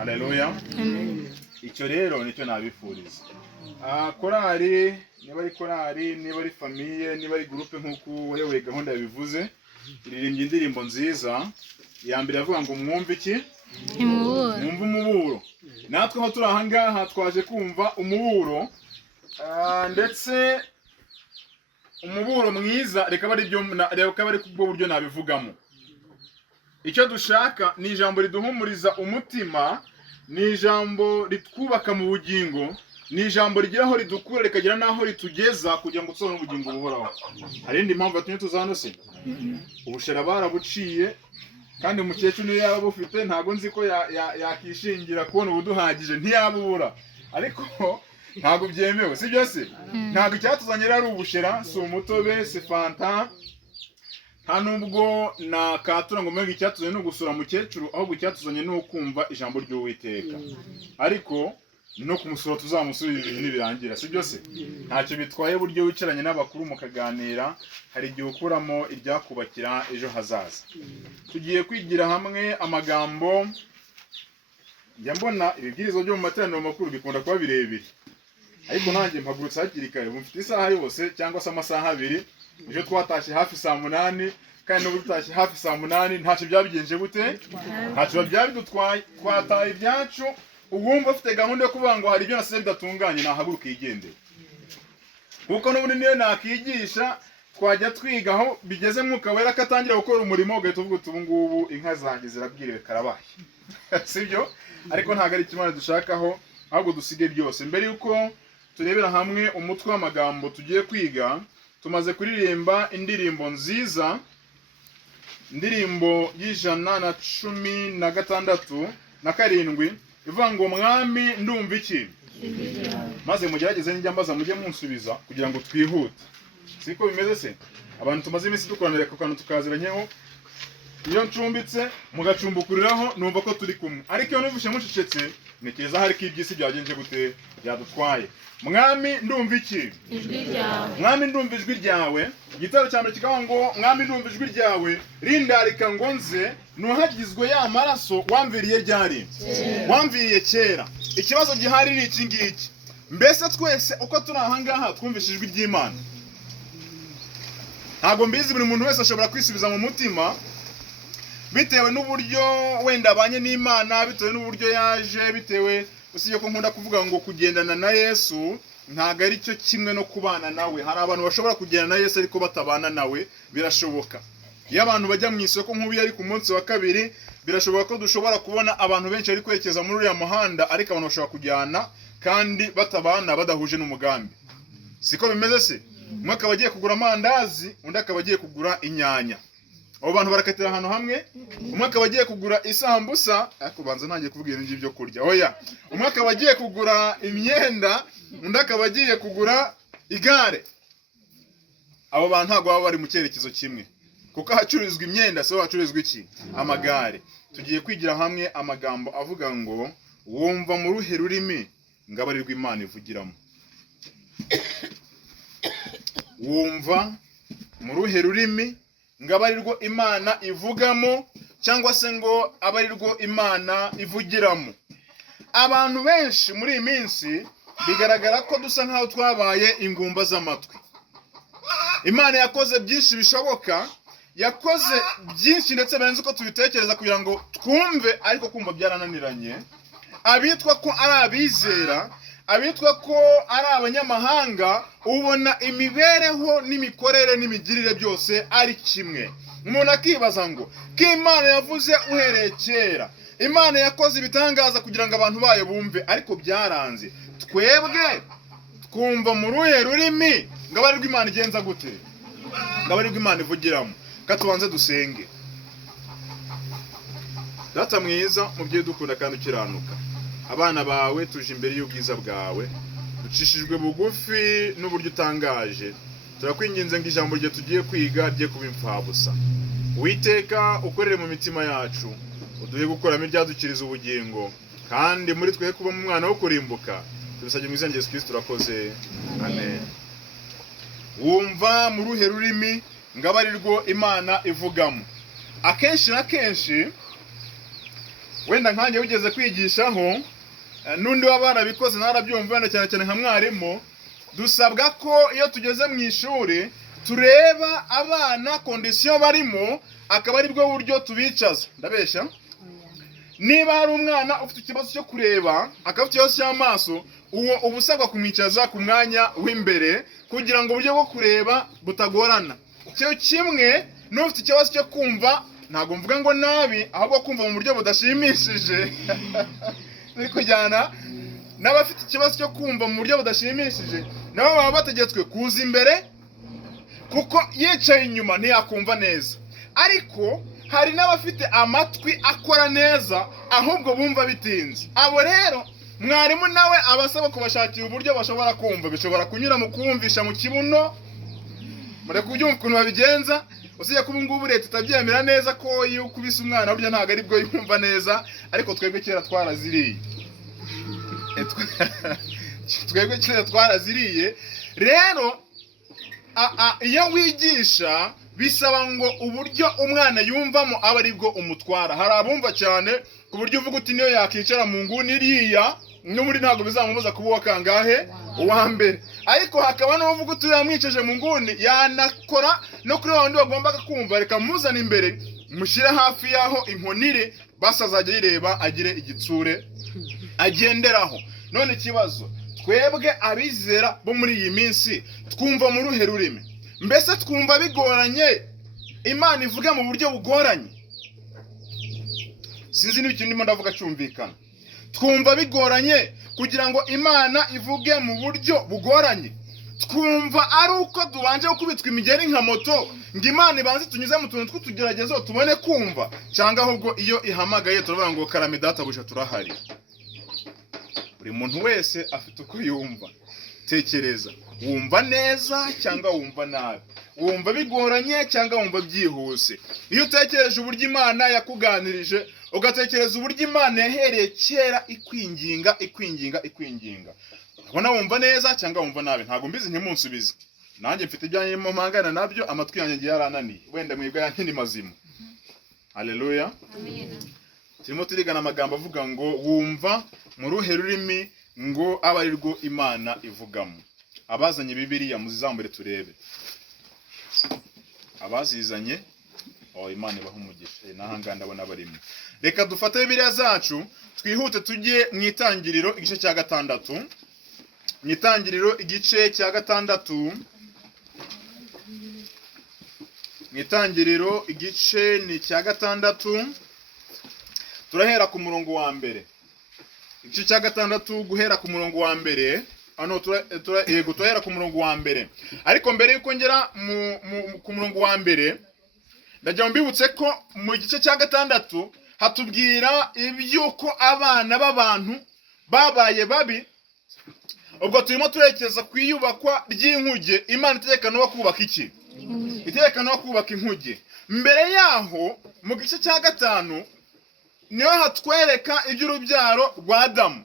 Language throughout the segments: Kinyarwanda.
Haleluya. Icyo rero nicyo nabifuriza. Korali, niba ari korali, niba ari famiye, niba ari groupe nkuko wewe gahunda yabivuze, iririmbye indirimbo nziza. Ya mbere yavuga ngo mwumve iki? Mwumve umuburo. Natwe aho turi aha ngaha twaje kumva umuburo, ndetse umuburo mwiza reka bari kubwo buryo nabivugamo. Icyo dushaka ni ijambo riduhumuriza umutima, ni ijambo ritwubaka mu bugingo, ni ijambo rigira aho ridukura rikagira naho ritugeza kugira ngo tuzone ubugingo buhoraho. Hari indi mpamvu yatumye tuzano se? Ubushera barabuciye kandi umukecuru niyo yaba bufite ntago nzi ko yakishingira kubona ubuduhagije ntiyabubura, ariko ntago byemewe sibyo se? Ntago icyatuzanye ari ubushera, si umutobe, si fanta, nta nubwo nakatura ngo mbega icyatuzanye no gusura mukecuru, ahubwo icyatuzanye no kumva ijambo ry'Uwiteka. Ariko no kumusura tuzamusubira ibintu nibirangira sibyo se? Ntacyo bitwaye buryo wicaranye n'abakuru mukaganira, hari igihe ukuramo iryakubakira ejo hazaza. Tugiye kwigira hamwe amagambo njya mbona ibibwirizo byo mu materaniro makuru bikunda kuba birebire, ariko nanjye mpagurutse hakiri kare, mufite isaha yose cyangwa se amasaha abiri. Ejo twatashye hafi saa 8 kandi n'ubu tutashye hafi saa 8, ntacyo byabigenje bute? Ntacyo byabidutwaye, twataye ibyacu. Uwumva afite gahunda yo kuvuga ngo hari ibyo nasize bidatunganye nahaguruka yigendera, kuko n'ubundi niyo nakigisha twajya twigaho bigeze mwuka wera katangira gukora umurimo, ugahita uvuga uti ubu ngubu inka zanjye zirabwiriwe karabaye sibyo? Ariko ntago ari kimana dushakaho, ahubwo dusige byose. Mbere yuko turebera hamwe umutwe w'amagambo tugiye kwiga, tumaze kuririmba indirimbo nziza, indirimbo y'116 na 7 ivuga ngo mwami ndumva iki? Maze mugerageze n'ijya mbaza mujye munsubiza kugira ngo twihute. Siko bimeze se? Abantu tumaze iminsi dukoranira ku kantu tukaziranyeho, iyo ncumbitse mugacumbukuriraho numva ko turi kumwe, ariko iyo numvishe mucecetse nikeza hari ko ibyisi byagenje gute byadutwaye. Mwami ndumva iki? Ijwi ryawe. Mwami ndumva ijwi ryawe. Igitero cyambere kikavuga ngo mwami ndumva ijwi ryawe, rindarika ngo nze nuhagizwe ya maraso wamviriye ryari? Wamviriye kera. Ikibazo gihari ni iki ngiki, mbese twese uko turi aha ngaha twumvishe ijwi ry'Imana? Ntago mbizi, buri muntu wese ashobora kwisubiza mu mutima bitewe n'uburyo wenda abanye n'Imana, bitewe n'uburyo yaje, bitewe usibye ko nkunda kuvuga ngo kugendana na Yesu ntago ari cyo kimwe no kubana nawe. Hari abantu bashobora kugendana na Yesu ariko batabana nawe, birashoboka. Iyo abantu bajya mu isoko nk'ubu ari ku munsi wa kabiri, birashoboka ko dushobora kubona abantu benshi ari kwerekeza muri uriya muhanda, ariko abantu bashobora kujyana kandi batabana, badahuje n'umugambi. Siko bimeze se? Umwe akaba agiye kugura amandazi, undi akaba agiye kugura inyanya. Abo bantu barakatira ahantu hamwe, umwe akaba agiye kugura isambusa, ariko banza ntangiye kuvuga ibintu byo kurya. Oya, umwe akaba agiye kugura imyenda, undi akaba agiye kugura igare. Abo bantu ntabwo baba bari mu cyerekezo kimwe, kuko hacururizwa imyenda, so hacururizwa iki? Amagare. Tugiye kwigira hamwe amagambo avuga ngo wumva mu ruhe rurimi ngabarirwa Imana ivugiramo. Wumva mu ruhe rurimi ngabarirwa Imana ivugamo, cyangwa se ngo abarirwa Imana ivugiramo. Abantu benshi muri iyi minsi bigaragara ko dusa nkaho twabaye ingumba z'amatwi. Imana yakoze byinshi bishoboka, yakoze byinshi ndetse birenze uko tubitekereza kugira ngo twumve, ariko kumva byarananiranye. Abitwa ko ari abizera, abitwa ko ari abanyamahanga, ubona imibereho n'imikorere n'imigirire byose ari kimwe. Umuntu akibaza ngo ko Imana yavuze uhereye kera, Imana yakoze ibitangaza kugira ngo abantu bayo bumve, ariko byaranze. Twebwe twumva mu ruhe rurimi ngabarirwa Imana igenza gute? Ngabarirwa Imana ivugiramo. Katubanze dusenge. Data mwiza, mubyeyi dukunda kandi ukiranuka, abana bawe tuje imbere y'ubwiza bwawe, ducishijwe bugufi n'uburyo utangaje. Turakwinginze ngo ijambo rye tugiye kwiga rye kuba impfabusa. Uwiteka ukorere mu mitima yacu, uduhe gukoramo ibyadukiriza ubugingo, kandi muri twe kuba mu mwana wo kurimbuka. Tubisabye mu izina rya Yesu Kristo turakoze, amen. Wumva mu ruhe rurimi ngabarirwa Imana ivugamo. Akenshi na kenshi wenda nkanjye wigeze kwigishaho n'undi waba warabikoze narabyumva wenda cyane cyane nka mwarimu, dusabwa ko iyo tugeze mu ishuri tureba abana kondisiyo barimo, akaba ari bwo buryo tubicaza. Ndabeshya? Niba hari umwana ufite ikibazo cyo kureba, akaba afite ikibazo cy'amaso, uwo ubusabwa kumwicaza ku mwanya w'imbere kugira ngo uburyo bwo kureba butagorana. Cyo kimwe n'ufite ikibazo cyo kumva, ntabwo mvuga ngo nabi, ahubwo kumva mu buryo budashimishije. Ni kujyana n'abafite ikibazo cyo kumva mu buryo budashimishije, nabo baba bategetswe kuza imbere, kuko yicaye inyuma ntiyakumva neza. Ariko hari n'abafite amatwi akora neza, ahubwo bumva bitinze. Abo rero mwarimu nawe abasaba kubashakira uburyo bashobora kumva. Bishobora kunyura mu kumvisha mu kibuno, mure kubyumva ukuntu babigenza. Usibye ko ubu ngubu leta itabyemera neza ko iyo ukubise umwana burya ntabwo ari bwo yumva neza, ariko twebwe kera twaraziriye. Twebwe kera twaraziriye. Rero iyo wigisha bisaba ngo uburyo umwana yumvamo aba ari bwo umutwara. Hari abumva cyane ku buryo uvuga uti niyo yakicara mu nguni iriya n'umuri ntabwo bizamubuza kuba uwa kangahe, uwa mbere. Ariko hakaba n'uvuga uti yamwiceje mu nguni, yanakora no kuri wa wundi wagombaga kumva, reka muzane imbere mushyire hafi y'aho inkonire, basi azajya yireba agire igitsure agenderaho. None ikibazo, twebwe abizera bo muri iyi minsi twumva mu ruhe rurimi? Mbese twumva bigoranye Imana ivuga mu buryo bugoranye? Sinzi niba ikintu ndimo ndavuga cyumvikana. Twumva bigoranye kugira ngo Imana ivuge mu buryo bugoranye? Twumva ari uko dubanje gukubitwa imigeri nka moto ngo Imana ibanze tunyuze mu tuntu tw'utugeragezo tubone kumva, cyangwa ahubwo iyo ihamagaye turavuga ngo karame databuja turahari? Buri muntu wese afite uko yumva. Tekereza, wumva neza cyangwa wumva nabi? Wumva bigoranye cyangwa wumva byihuse? Iyo utekereje uburyo Imana yakuganirije, ugatekereza uburyo Imana yahereye kera ikwinginga, ubona wumva neza cyangwa wumva nabi? Ntabwo mbizi ntimunsubize. Nanjye mfite ibyanjye mu mpangana nabyo, amatwi yanjye ngiye yarananiye, wenda mwebwe yanjye ni mazima. Haleluya. Amen. Turimo turigana amagambo avuga ngo wumva mu ruhe rurimi ngo aba ari rwo Imana ivugamo. Abazanye Bibiliya muzizambure turebe. Abazizanye Imana ibaha umugisha. Nahanga ndabona barimo. Reka dufate Bibiliya zacu twihute tujye mu Itangiriro igice cya 6. Mu Itangiriro igice cya 6. Mu Itangiriro igice ni cya 6. Turahera ku murongo wa mbere. Igice cya 6 guhera ku murongo wa mbere. Turahera ku murongo wa mbere. Ariko mbere yuko ngera ku murongo wa mbere, ndajya mbibutse ko mu gice cya 6 hatubwira ibyuko abana b'abantu babaye babi. Ubwo turimo turekeza ku iyubakwa ry'inkuge. Imana itegeka no kubaka iki? Itegeka no kubaka inkuge. Mbere yaho mu gice cya 5 niho hatwereka iby'urubyaro rwa Adamu.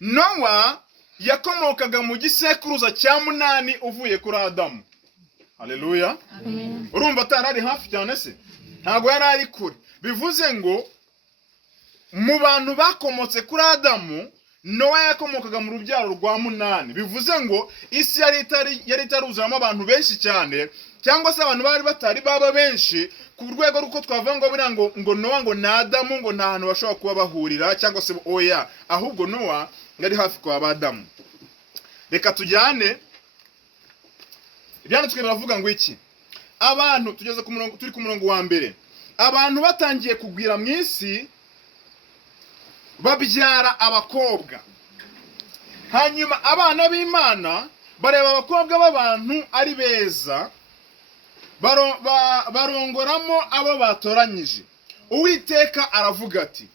Nowa yakomokaga mu gisekuruza cya 8 uvuye kuri Adamu. Haleluya. Amen. Urumva atarari hafi cyane se? Ntabwo yari ari kure. Bivuze ngo mu bantu bakomotse kuri Adamu, Nowa yakomokaga mu rubyaro rwa 8. Bivuze ngo isi yari itaruzuramo abantu benshi cyane, cyangwa se abantu bari batari baba benshi ku rwego ruko twavuga ngo bira ngo Nowa ngo na Adamu ngo nta hantu bashobora kuba bahurira, cyangwa se oya, ahubwo Nowa yari hafi kwa Adamu. Reka tujyane ibyanditswe biravuga ngo iki? Abantu tugeze ku murongo, turi ku murongo wa mbere. Abantu batangiye kugwira mu isi, babyara abakobwa. Hanyuma abana b'Imana bareba abakobwa b'abantu ari beza, barongoramo abo batoranyije. Uwiteka aravuga ati,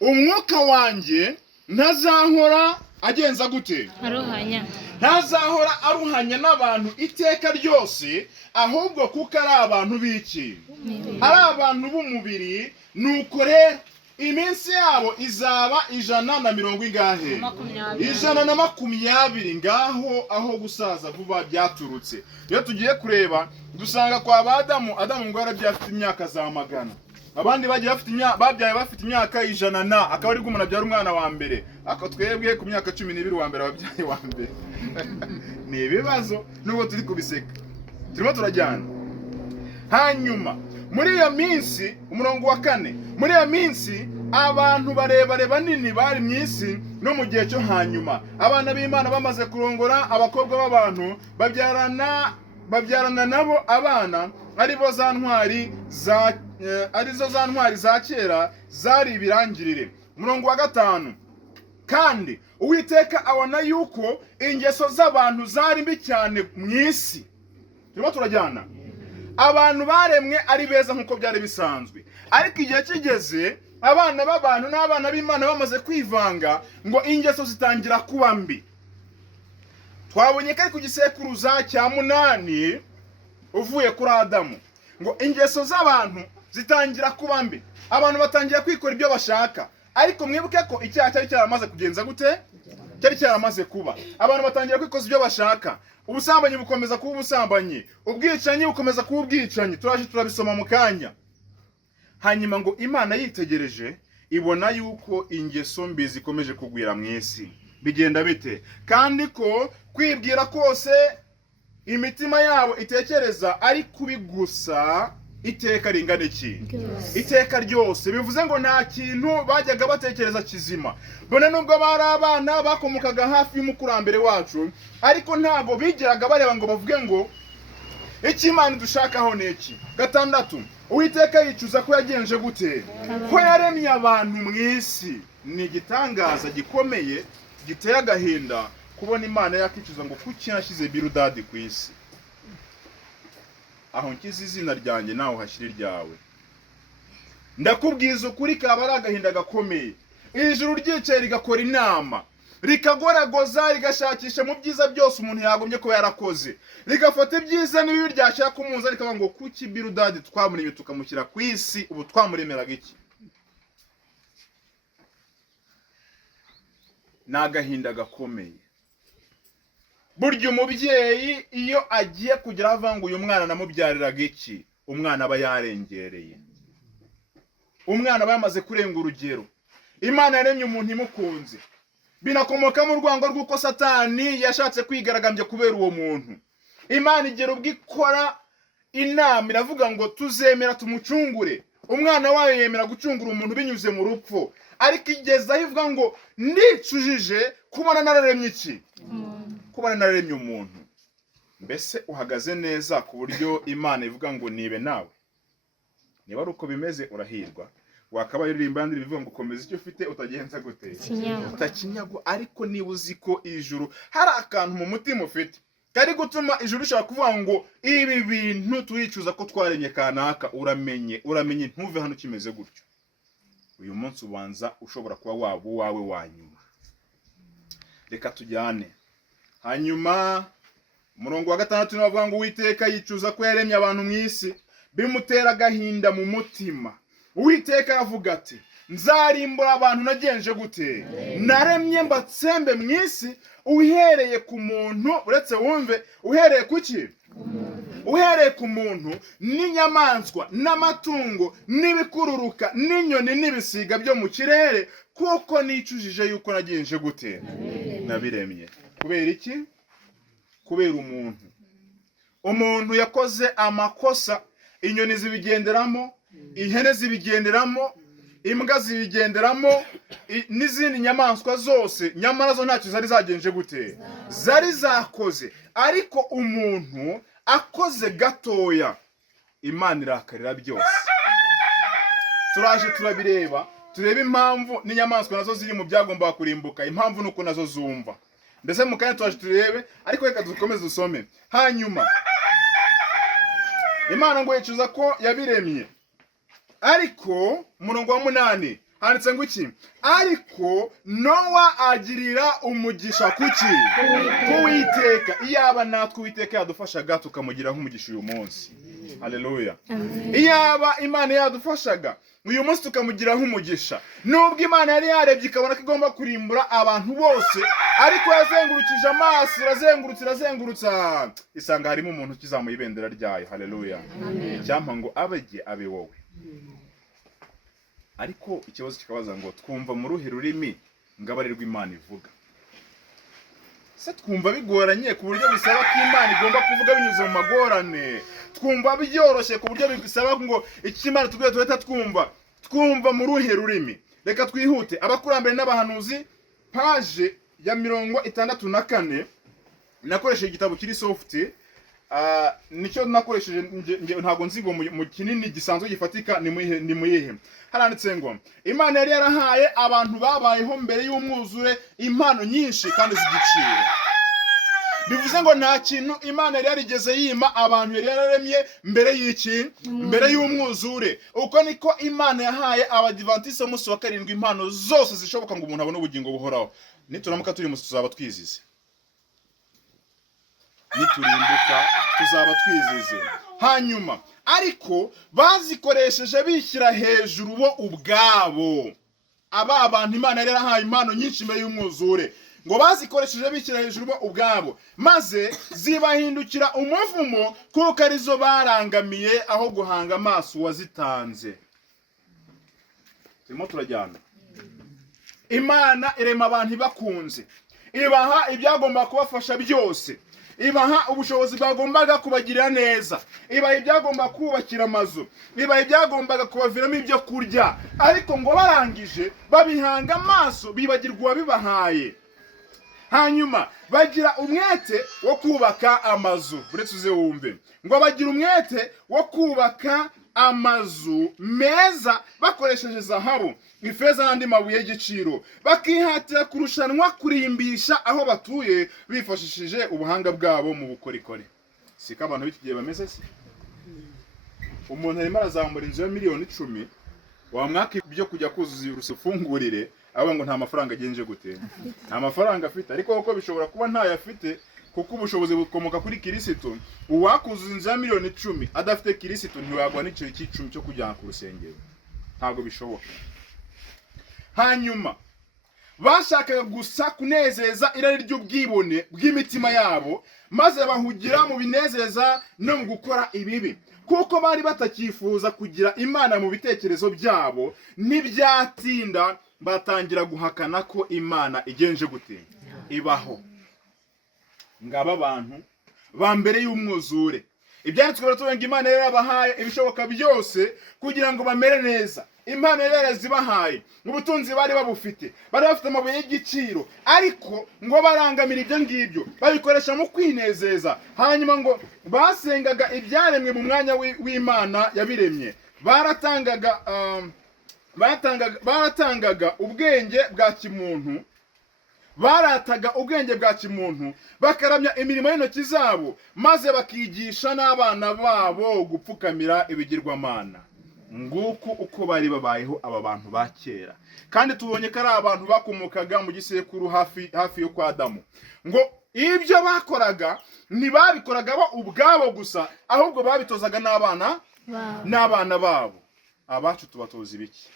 umwuka wanjye ntazahora agenza gute? Aruhanya. Ntazahora aruhanya n'abantu iteka ryose, ahubwo kuko ari abantu b'iki? Ari abantu b'umubiri. Nuko rero iminsi yabo izaba 120 ingahe? 120. Ngaho aho gusaza vuba byaturutse. Iyo tugiye kureba dusanga kwa Adamu ngo yarabyafite imyaka za 100. abandi bagiye babyaye bafite imyaka 100 akaba ari umuntu abyara umwana wa mbere, ako twebwe ku myaka 12 wa mbere ababyaye wa mbere. Ni ibibazo nubwo turi kubiseka, turimo turajyana. Hanyuma muri iyo minsi, umurongo wa 4, muri iyo minsi abantu barebare banini bari mu isi no mu gihe cyo hanyuma, abana b'Imana bamaze kurongora abakobwa b'abantu, babyarana nabo abana arizo za ntwari za kera zari ibirangirire. Umurongo wa 5, kandi Uwiteka abona yuko ingeso z'abantu zari mbi cyane mu isi. Turimo turajyana. Abantu baremwe ari beza nk'uko byari bisanzwe, ariko igihe kigeze abana b'abantu n'abana b'Imana bamaze kwivanga ngo ingeso zitangira kuba mbi. Twabonye ko ari ku gisekuruza cya 8 uvuye kuri Adamu, ngo ingeso z'abantu zitangira kuba mbi, abantu batangira kwikora ibyo bashaka. Ariko mwibuke ko icyaha cyari cyaramaze kugenza gute? Cyari cyaramaze kuba. Abantu batangira kwikoza ibyo bashaka. Ubusambanyi bukomeza kuba ubusambanyi, ubwicanyi bukomeza kuba ubwicanyi. Turaje turabisoma mu kanya. Hanyuma ngo Imana yitegereje ibona yuko ingeso mbi zikomeje kugwira mu isi. Bigenda bite? Kandi ko kwibwira kose imitima yabo itekereza ari kubi gusa iteka ringana iki? Iteka ryose. Bivuze ngo nta kintu bajyaga batekereza kizima. Bone nubwo bari abana bakomokaga hafi y'umukurambere wacu, ariko ntabwo bigeraga bareba ngo bavuge ngo iki Imana dushakaho neki. 6, Uwiteka yicuza ko yagenje gute? Ko yaremye abantu mu isi. Ni igitangaza gikomeye giteye agahinda kubona Imana yakicuza ngo kuki yashyize Biludadi ku isi. Aho nkiza izina ryanjye nawe hashira iryawe. Ndakubwiza ukuri kaba ari agahinda gakomeye. Ijuru ryicaye rigakora inama, rikagoragoza, rigashakisha mu byiza byose umuntu yagombye kuba yarakoze, rigafata ibyiza n'ibibi ryashaka kumuza, rikavuga ngo kuki Biludadi twamuremye tukamushyira ku isi, ubu twamuremeraga iki? Ni agahinda gakomeye. Burya umubyeyi iyo agiye kugira avuga ngo uyu mwana namubyariraga iki, umwana aba yarengereye, umwana aba yamaze kurenga urugero. Imana yaremye umuntu imukunze, binakomoka mu rwango rw'uko Satani yashatse kwigaragambya kubera uwo muntu. Imana igera ubwo ikora inama iravuga ngo tuzemera tumucungure. Umwana wayo yemera gucungura umuntu binyuze mu rupfu, ariko igeze aho ivuga ngo ndicujije kubona nararemye iki? Kubona nararemye umuntu. Mbese uhagaze neza ku buryo Imana ivuga ngo nibe nawe? Niba ari uko bimeze urahirwa. Wakabaye uririmba ndiri bivuga ngo komeza icyo ufite utagenza gute? Utakinyago. Ariko niba uzi ko ijuru hari akantu mu mutima ufite kari gutuma ijuru rishaka kuvuga ngo ibi bintu turicuza ko twaremye kanaka, uramenye ntuve hano kimeze gutyo. Uyu munsi ubanza ushobora kuba waba uwawe wanyuma. Reka tujyane. Hanyuma umurongo wa 6 navuga ngo Uwiteka yicuza ko yaremye abantu mu isi, bimutera agahinda mu mutima. Uwiteka avuga ati nzarimbura abantu nagenje gute? Naremye mbatsembe mu isi, uhereye ku muntu, uretse wumve, uhereye kuki? Uhereye ku muntu n'inyamaswa n'amatungo n'ibikururuka n'inyoni n'ibisiga byo mu kirere, kuko nicujije yuko nagenje gute? Nabiremye. Kubera iki? Kubera umuntu. Umuntu yakoze amakosa, inyoni zibigenderamo, ihene zibigenderamo, imbwa zibigenderamo, n'izindi nyamaswa zose, nyamara zo ntacyo zari zagenje gute? Zari zakoze. Ariko umuntu akoze gatoya, Imana irakarira byose. Turaje turabireba, turebe impamvu n'inyamaswa nazo ziri mu byagomba kurimbuka. Impamvu nuko nazo zumva. Ndetse mu kanya turaje turebe, ariko reka dukomeze dusome. Hanyuma Imana ngo yicuza ko yabiremye. Ariko umurongo wa 8 handitse ngo iki? Ariko Nowa agirira umugisha kuki? Kuwiteka. Iyaba natwe Uwiteka yadufashaga tukamugira nk'umugisha uyu munsi. Haleluya. Iyaba Imana yadufashaga uyu munsi tukamugira nk'umugisha. Nubwo Imana yari yarebye ikabona ko igomba kurimbura abantu bose, ariko yazengurukije amaso, irazengurutsa, isanga harimo umuntu ukizamuye ibendera ryayo. Haleluya. Cyampa ngo abe wowe. ariko ikibazo kikabaza ngo twumva mu ruhe rurimi ngabarirwa Imana ivuga. Se twumva bigoranye ku buryo bisaba ko Imana igomba kuvuga binyuze mu magorane, twumva byoroshye ku buryo bisaba ngo iki Imana tubwiye tuhita twumva mu ruhe rurimi. Reka twihute. Abakurambere n'abahanuzi page ya 64 nakoresheje igitabo kiri soft, nicyo nakoresheje ntago nzigo mu kinini gisanzwe gifatika ni muyihe. Haranditse ngo Imana yari yarahaye abantu babayeho mbere y'umwuzure impano nyinshi kandi z'igiciro. Bivuze ngo nta kintu Imana yari yarigeze yima abantu yari yararemye mbere y'iki, mbere y'umwuzure. Uko niko Imana yahaye abadivantiste umunsi wa karindwi impano zose zishoboka ngo umuntu abone ubugingo buhoraho. Nituramuka turi mu tuzaba twizize, niturimbuka tuzaba twizize. Hanyuma ariko bazikoresheje bishyira hejuru bo ubwabo. Aba abantu Imana yari yarahaye impano nyinshi mbere y'umwuzure, ngo bazikoresheje bishyira hejuru bo ubwabo, maze zibahindukira umuvumo kuko arizo barangamiye aho guhanga amaso wazitanze. Turimo turajyana. Imana irema abantu ibakunze, ibaha ibyagomba kubafasha byose, ibaha ubushobozi bwagombaga kubagirira neza, ibaha ibyagomba kubakira amazu, ibaha ibyagombaga kubaviramo ibyo kurya, ariko ngo barangije babihanga amaso bibagirwa bibahaye. Hanyuma bagira umwete wo kubaka amazu. Buretse uze wumve ngo bagira umwete wo kubaka amazu meza bakoresheje zahabu, ifeza n'andi mabuye y'igiciro, bakihatira kurushanwa kurimbisha aho batuye bifashishije ubuhanga bwabo mu bukorikori. Sika abantu b'iki gihe bameze se? Umuntu arimo arazamura inzu ya miliyoni 10, wamwaka ibyo kujya kuzuza urusufungurire, aba ngo nta mafaranga agenje gute. Nta mafaranga afite, ariko uko bishobora kuba ntayo afite kuko ubushobozi bukomoka kuri Kristo. Uwakuzuza inzu ya miliyoni 10 adafite Kristo ntiwagwa n'icyo cy'icumi cyo kujyana ku rusengero. Ntago bishoboka. Hanyuma bashakaga gusa kunezeza irari ry'ubwibone bw'imitima yabo, maze bahugira mu binezeza no mu gukora ibibi, kuko bari batakifuza kugira Imana mu bitekerezo byabo. N'ibyatinda batangira guhakana ko Imana igenje gute ibaho. Ngaba abantu ba mbere y'umwuzure. Ibyanditswe baratuvuga ngo Imana yari yabahaye ibishoboka byose kugira ngo bamere neza. Imana yari yarazibahaye, ubutunzi bari babufite, bari bafite amabuye y'igiciro, ariko ngo barangamira ibyo ngibyo babikoresha mu kwinezeza. Hanyuma ngo basengaga ibyaremwe mu mwanya w'Imana yabiremye. Baratangaga ubwenge bwa kimuntu, barataga ubwenge bwa kimuntu, bakaramya imirimo y'intoki zabo, maze bakigisha n'abana babo gupfukamira ibigirwamana. Nguko uko bari babayeho aba bantu ba kera. Kandi tubonye ko ari abantu bakomokaga mu gisekuru hafi yo kwa Adamu. Ngo ibyo bakoraga ntibabikoraga bo ubwabo gusa, ahubwo babitozaga n'abana babo. Abacu tubatoza ibiki?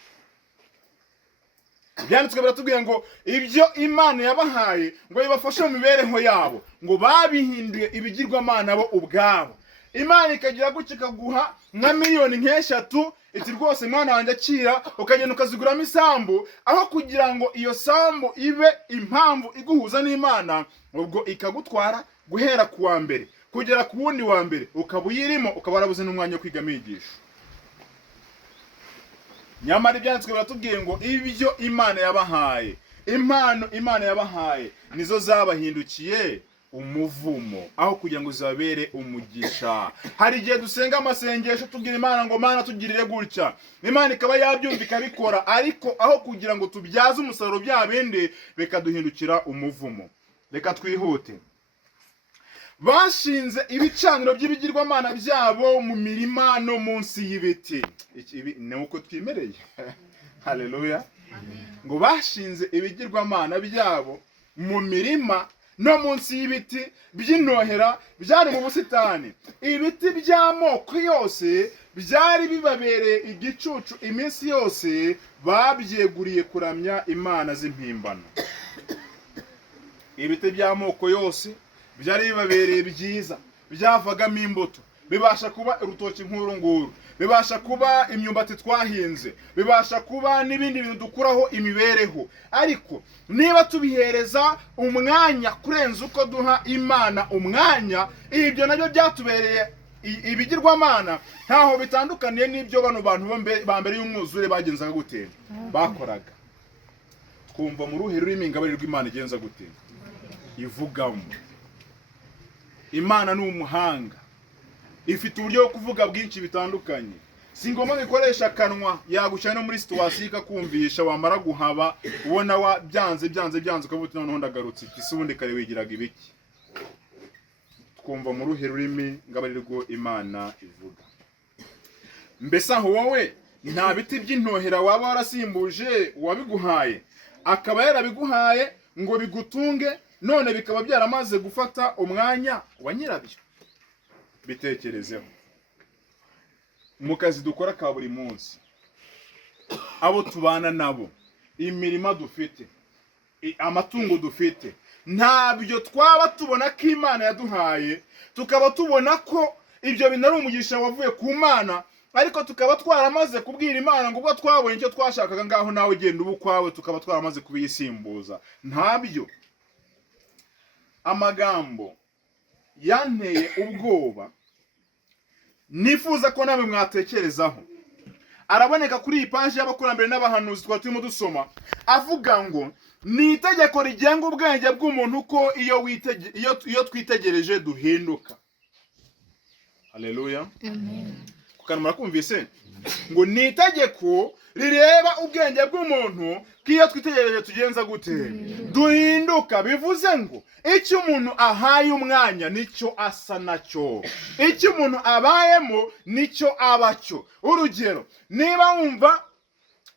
Byanditswe baratubwiye ngo ibyo Imana yabahaye ngo bibafashe mu mibereho yabo, ngo babihinduye ibigirwamana bo ubwabo. Imana ikagira gutya ikaguha nka miliyoni nk'eshatu, iti rwose mwana wanjye akira, ukagenda ukaziguramo isambu, aho kugira ngo iyo sambu ibe impamvu iguhuza n'Imana, ubwo ikagutwara guhera ku wa mbere kugera ku wundi wa mbere, ukaba uyirimo, ukaba warabuze n'umwanya wo kwiga amigisho. Nyamara ibyanditswe baratubwiye ngo ibyo Imana yabahaye, impano Imana yabahaye nizo zabahindukiye umuvumo, aho kugira ngo zabere umugisha. Hari igihe dusenga amasengesho tubwira Imana ngo Mana tugirire gutya, Imana ikaba yabyumva ikabikora, ariko aho kugira ngo tubyaze umusaruro bya bindi bikaduhindukira umuvumo. Reka twihute. Bashinze ibicaniro by'ibigirwamana byabo mu mirima no munsi y'ibiti. Ibi ni uko twimereye. Haleluya. Ngo bashinze ibigirwamana byabo mu mirima no munsi y'ibiti by'intohera byari mu busitani. Ibiti by'amoko yose byari bibabereye igicucu iminsi yose, babyeguriye kuramya imana z'impimbano. Ibiti by'amoko yose byari bibabereye byiza, byavagamo imbuto, bibasha kuba urutoki nk'uru nguru, bibasha kuba imyumbati twahinze, bibasha kuba n'ibindi bintu dukuraho imibereho. Ariko niba tubihereza umwanya kurenza uko duha Imana umwanya, ibyo nabyo byatubereye ibigirwamana, ntaho bitandukaniye n'ibyo bano bantu ba mbere y'umwuzure bagenzaga gute bakoraga. Twumva mu ruhe rurimi ingabire rw'Imana igenza gute ivugamo. Imana ni umuhanga, ifite uburyo bwo kuvuga bwinshi bitandukanye. Si ngombwa bikoresha akanwa, yagushyira no muri situwasiyo ikakumvisha, wamara guhaba ubona wa byanze ukavuga noneho ndagarutse, isi ubundi kare wigiraga ibiki. Twumva mu ruhe rurimi ingabire rwo Imana ivuga. Mbese aho wowe nta biti by'intohera waba warasimbuje uwabiguhaye, akaba yarabiguhaye ngo bigutunge, none bikaba byaramaze gufata umwanya wa nyirabyo? Bitekerezeho. Mu kazi dukora ka buri munsi, abo tubana nabo, imirima dufite, amatungo dufite, ntabyo twaba tubona ko Imana yaduhaye, tukaba tubona ko ibyo bintu ari umugisha wavuye ku Mana, ariko tukaba twaramaze kubwira Imana ngo ubwo twabonye icyo twashakaga ngaho nawe genda ubu kwawe, tukaba twaramaze kubiyisimbuza. Ntabyo. Amagambo yanteye ubwoba nifuza ko nawe mwatekerezaho, araboneka kuri iyi paji y'abakurambere n'abahanuzi twari turimo dusoma, avuga ngo ni itegeko rigenga ubwenge bw'umuntu ko iyo twitegereje duhinduka. Haleluya. Amen. Kuko murakumvise ngo ni itegeko rireba ubwenge bw'umuntu ko iyo twitegereje tugenza gute duhinduka. Bivuze ngo icyo umuntu ahaye umwanya nicyo asa nacyo, icyo umuntu abayemo nicyo aba cyo. Urugero, niba wumva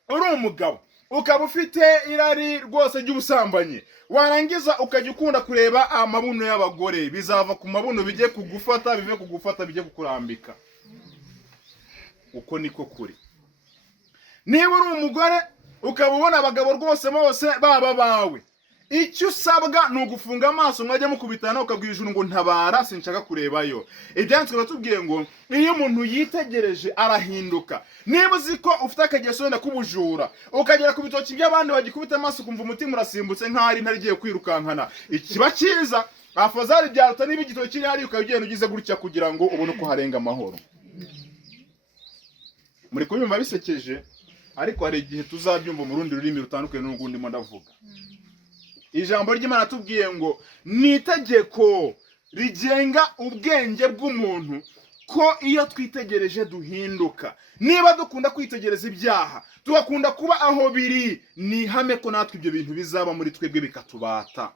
uri umugabo ukaba ufite irari rwose ry'ubusambanyi, warangiza ukajya ukunda kureba amabuno y'abagore, bizava ku mabuno bijye kugufata, bive kugufata bijye kukurambika. Uko niko kuri. Niba uri umugore ukaba ubona abagabo rwose bose baba bawe, icyo usabwa ni ugufunga amaso, mwajya mukubitana ukabwira ijuru ngo ntabara, sinshaka kurebayo. Ibyanditswe batubwiye ngo iyo umuntu yitegereje arahinduka. Niba uzi ko ufite akageso wenda k'ubujura, ukagera ku bitoki by'abandi bagikubita amaso ukumva umutima urasimbutse nk'ari ntarigiye kwirukankana, ikiba cyiza afazari byaruta niba igitoki kiri hari ukagenda ugize gutya kugira ngo ubone uko harenga amahoro. Muri kubyumva bisekeje, ariko hari igihe tuzabyumva mu rundi rurimi rutandukanye n'urundi mo ndavuga. Ijambo ry'Imana tubwiye ngo ni itegeko rigenga ubwenge bw'umuntu ko iyo twitegereje duhinduka. Niba dukunda kwitegereza ibyaha, tugakunda kuba aho biri, ni ihame ko natwe ibyo bintu bizaba muri twebwe bikatubata.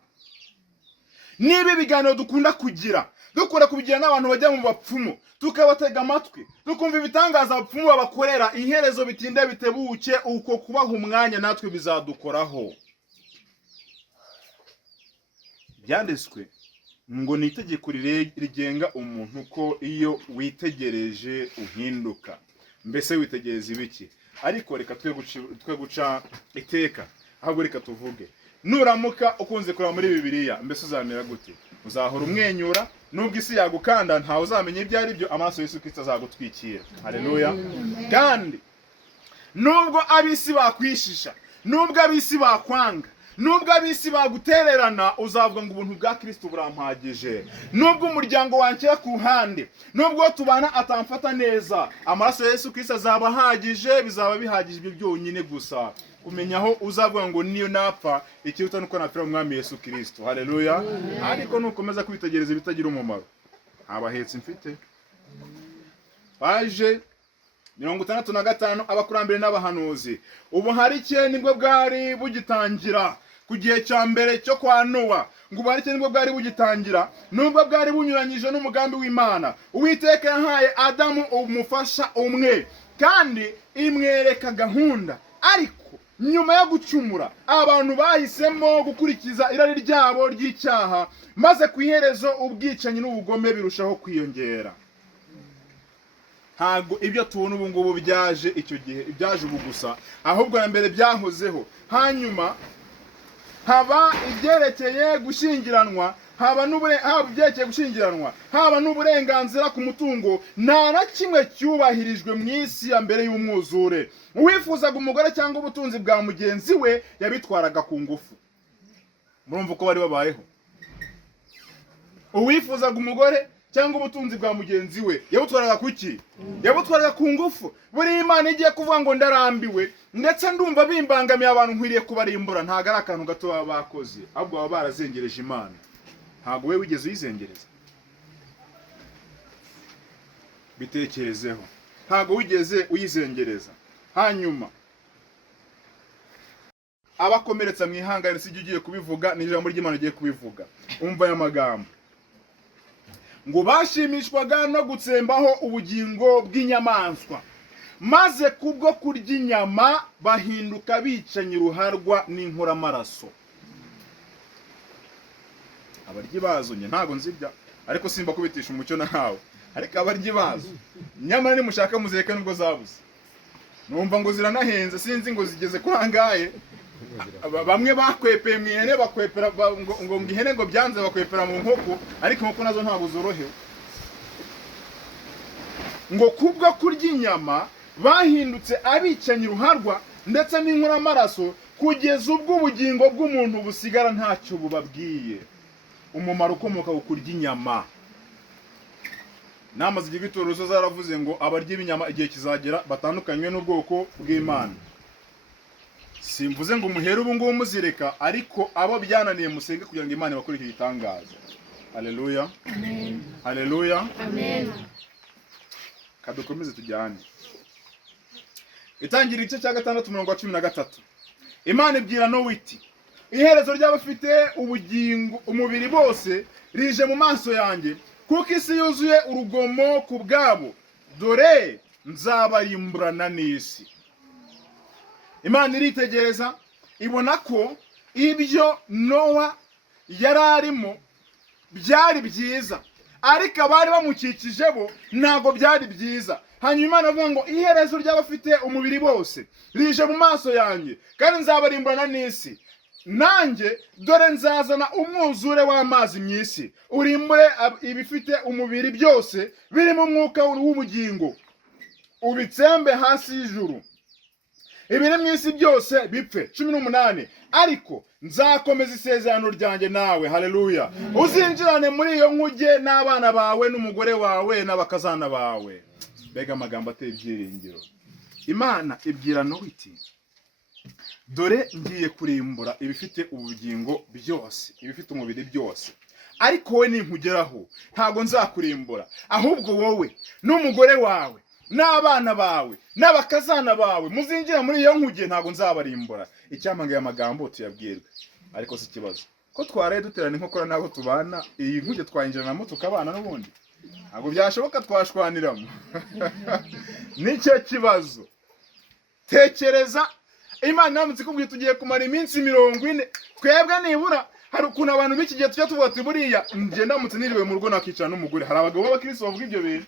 Niba ibiganiro dukunda kugira, dukunda kubigira n'abantu bajya mu bapfumu, tukabatega amatwi, tukumva ibitangaza abapfumu babakorera, iherezo bitinde bitebuke, uko kubaha umwanya natwe bizadukoraho. Byanditswe ngo ni itegeko rigenga umuntu ko iyo witegereje uhinduka. Mbese witegereza ibiki? Ariko reka twe guca iteka, ahubwo reka tuvuge, nuramuka ukunze kureba muri Bibiliya, mbese uzamera gute? Uzahora umwenyura, nubwo isi yagukanda ntawe uzamenya ibyo ari byo, amaraso Yesu Kristo azagutwikira. Haleluya. Kandi nubwo abisi bakwishisha, nubwo abisi bakwanga, nubwo abisi bagutererana, uzavuga ngo ubuntu bwa Kristo burampagije. Nubwo umuryango wanshyira ku ruhande, nubwo tubana atamfata neza, amaraso ya Yesu Kristo azaba ahagije, bizaba bihagije ibyo byonyine gusa. Kumenya aho uzavuga ngo niyo napfa, ikiruta nuko napfira umwami Yesu Kristo. Haleluya. Ariko nukomeza kwitegereza ibitagira umumaro, abahetsi mfite. Paje 65 abakurambere n'abahanuzi. Ubuharike nibwo bwari bugitangira ku gihe cya mbere cyo kwa Nowa. Ngo ubuharike nibwo bwari bugitangira, nubwo bwari bunyuranyije n'umugambi w'Imana. Uwiteka yahaye Adamu umufasha umwe kandi imwereka gahunda. Ariko nyuma yo gucumura, abantu bahisemo gukurikiza irari ryabo ry'icyaha, maze ku iherezo ubwicanyi n'ubugome birushaho kwiyongera. Ntabwo ibyo tubona ubu ngubu byaje icyo gihe, ibyaje ubu gusa, ahubwo na mbere byahozeho. Hanyuma haba ibyerekeye gushyingiranwa, haba ibyerekeye gushyingiranwa, haba n'uburenganzira ku mutungo, nta na kimwe cyubahirijwe mu isi ya mbere y'umwuzure. Uwifuzaga umugore cyangwa ubutunzi bwa mugenzi we yabitwaraga ku ngufu. Murumva uko bari babayeho? Uwifuzaga umugore cyangwa ubutunzi bwa mugenzi we yabutwaraga kuki? Yabutwaraga ku ngufu. Buri Imana igiye kuvuga ngo ndarambiwe ndetse ndumva bimbangamiye abantu nkwiriye kubarimbura, ntago ari akantu gato baba bakoze, ahubwo baba barazengereje Imana. Ntago we wigeze uyizengereza. Bitekerezeho, ntago wigeze uyizengereza. Hanyuma abakomeretsa mwihangane, sijye ugiye kubivuga, ni ijambo ry'Imana ugiye kubivuga. Umva aya magambo ngo bashimishwaga no gutsembaho ubugingo bw'inyamaswa, maze kubwo kurya inyama bahinduka bicanyi ruharwa n'inkoramaraso. Abaryi bazo nye ntago nzibya, ariko simba kubitisha umucyo nahawe, ariko abaryi bazo nyamara nimushaka muzireka nubwo zabuze. Numva ngo ziranahenze, sinzi ngo zigeze kurangaye. Bamwe bakwepeye mu ihene, bakwepera ngo ihene ngo byanze bakwepera mu nkoko, ariko inkoko nazo ntabwo zorohewe. Ngo kubwo kurya inyama bahindutse abicanyi ruharwa ndetse n'inkoramaraso, kugeza ubwo ubugingo bw'umuntu busigara ntacyo bubabwiye. Umumaro ukomoka ku kurya inyama. Nama z'igihugu itorozo zaravuze ngo abarya ibinyama igihe kizagera batandukanywe n'ubwoko bw'Imana. Simvuze ngo umuhere ubu ngubu muzireka, ariko abo byananiye musenge kugira ngo Imana ibakore iki gitangaza. Haleluya. Amen. Haleluya. Amen. Kadukomeze tujyane. Itangira igice cya 6:13. Imana ibwira Nowa iti, iherezo ry'abafite ubugingo umubiri bose rije mu maso yanjye, kuko isi yuzuye urugomo ku bwabo, dore nzabarimburana n'isi. Imana iritegereza ibona ko ibyo Nowa yari arimo byari byiza, ariko abari bamukikije bo ntago byari byiza. Hanyuma Imana avuga ngo iherezo ry'abafite umubiri bose rije mu maso yanjye, kandi nzabarimburana n'isi. Nanjye dore nzazana umwuzure w'amazi mu isi, urimbure ibifite umubiri byose birimo umwuka w'ubugingo, ubitsembe hasi y'ijuru. Ibiri mu isi byose bipfe. 18. Ariko nzakomeza isezerano ryanjye nawe. Haleluya. Uzinjirane muri iyo nkuge n'abana bawe n'umugore wawe n'abakazana bawe. Bega amagambo ateye ibyiringiro. Imana ibwira Nowa iti, dore ngiye kurimbura ibifite ubugingo byose, ibifite umubiri byose, ariko we ninkugeraho ntago nzakurimbura, ahubwo wowe n'umugore wawe n'abana bawe n'abakazana bawe muzinjira muri iyo nkuge, ntago nzabarimbura. Icyamangaye amagambo tuyabwirwe, ariko si kibazo ko twaraye duterana inkokora nabo tubana, iyi nkuge twayinjiranamo tukabana n'ubundi ntago byashoboka twashwaniramo. Nicyo kibazo. Tekereza, Imana yamutse kubwiye tugiye kumara iminsi 40, twebwe nibura hari ukuntu abantu b'iki gihe tujya tuvuga ati buriya nje ndamutse niriwe mu rugo nakicara n'umugore. Hari abagabo b'abakristo bavuga ibyo bintu,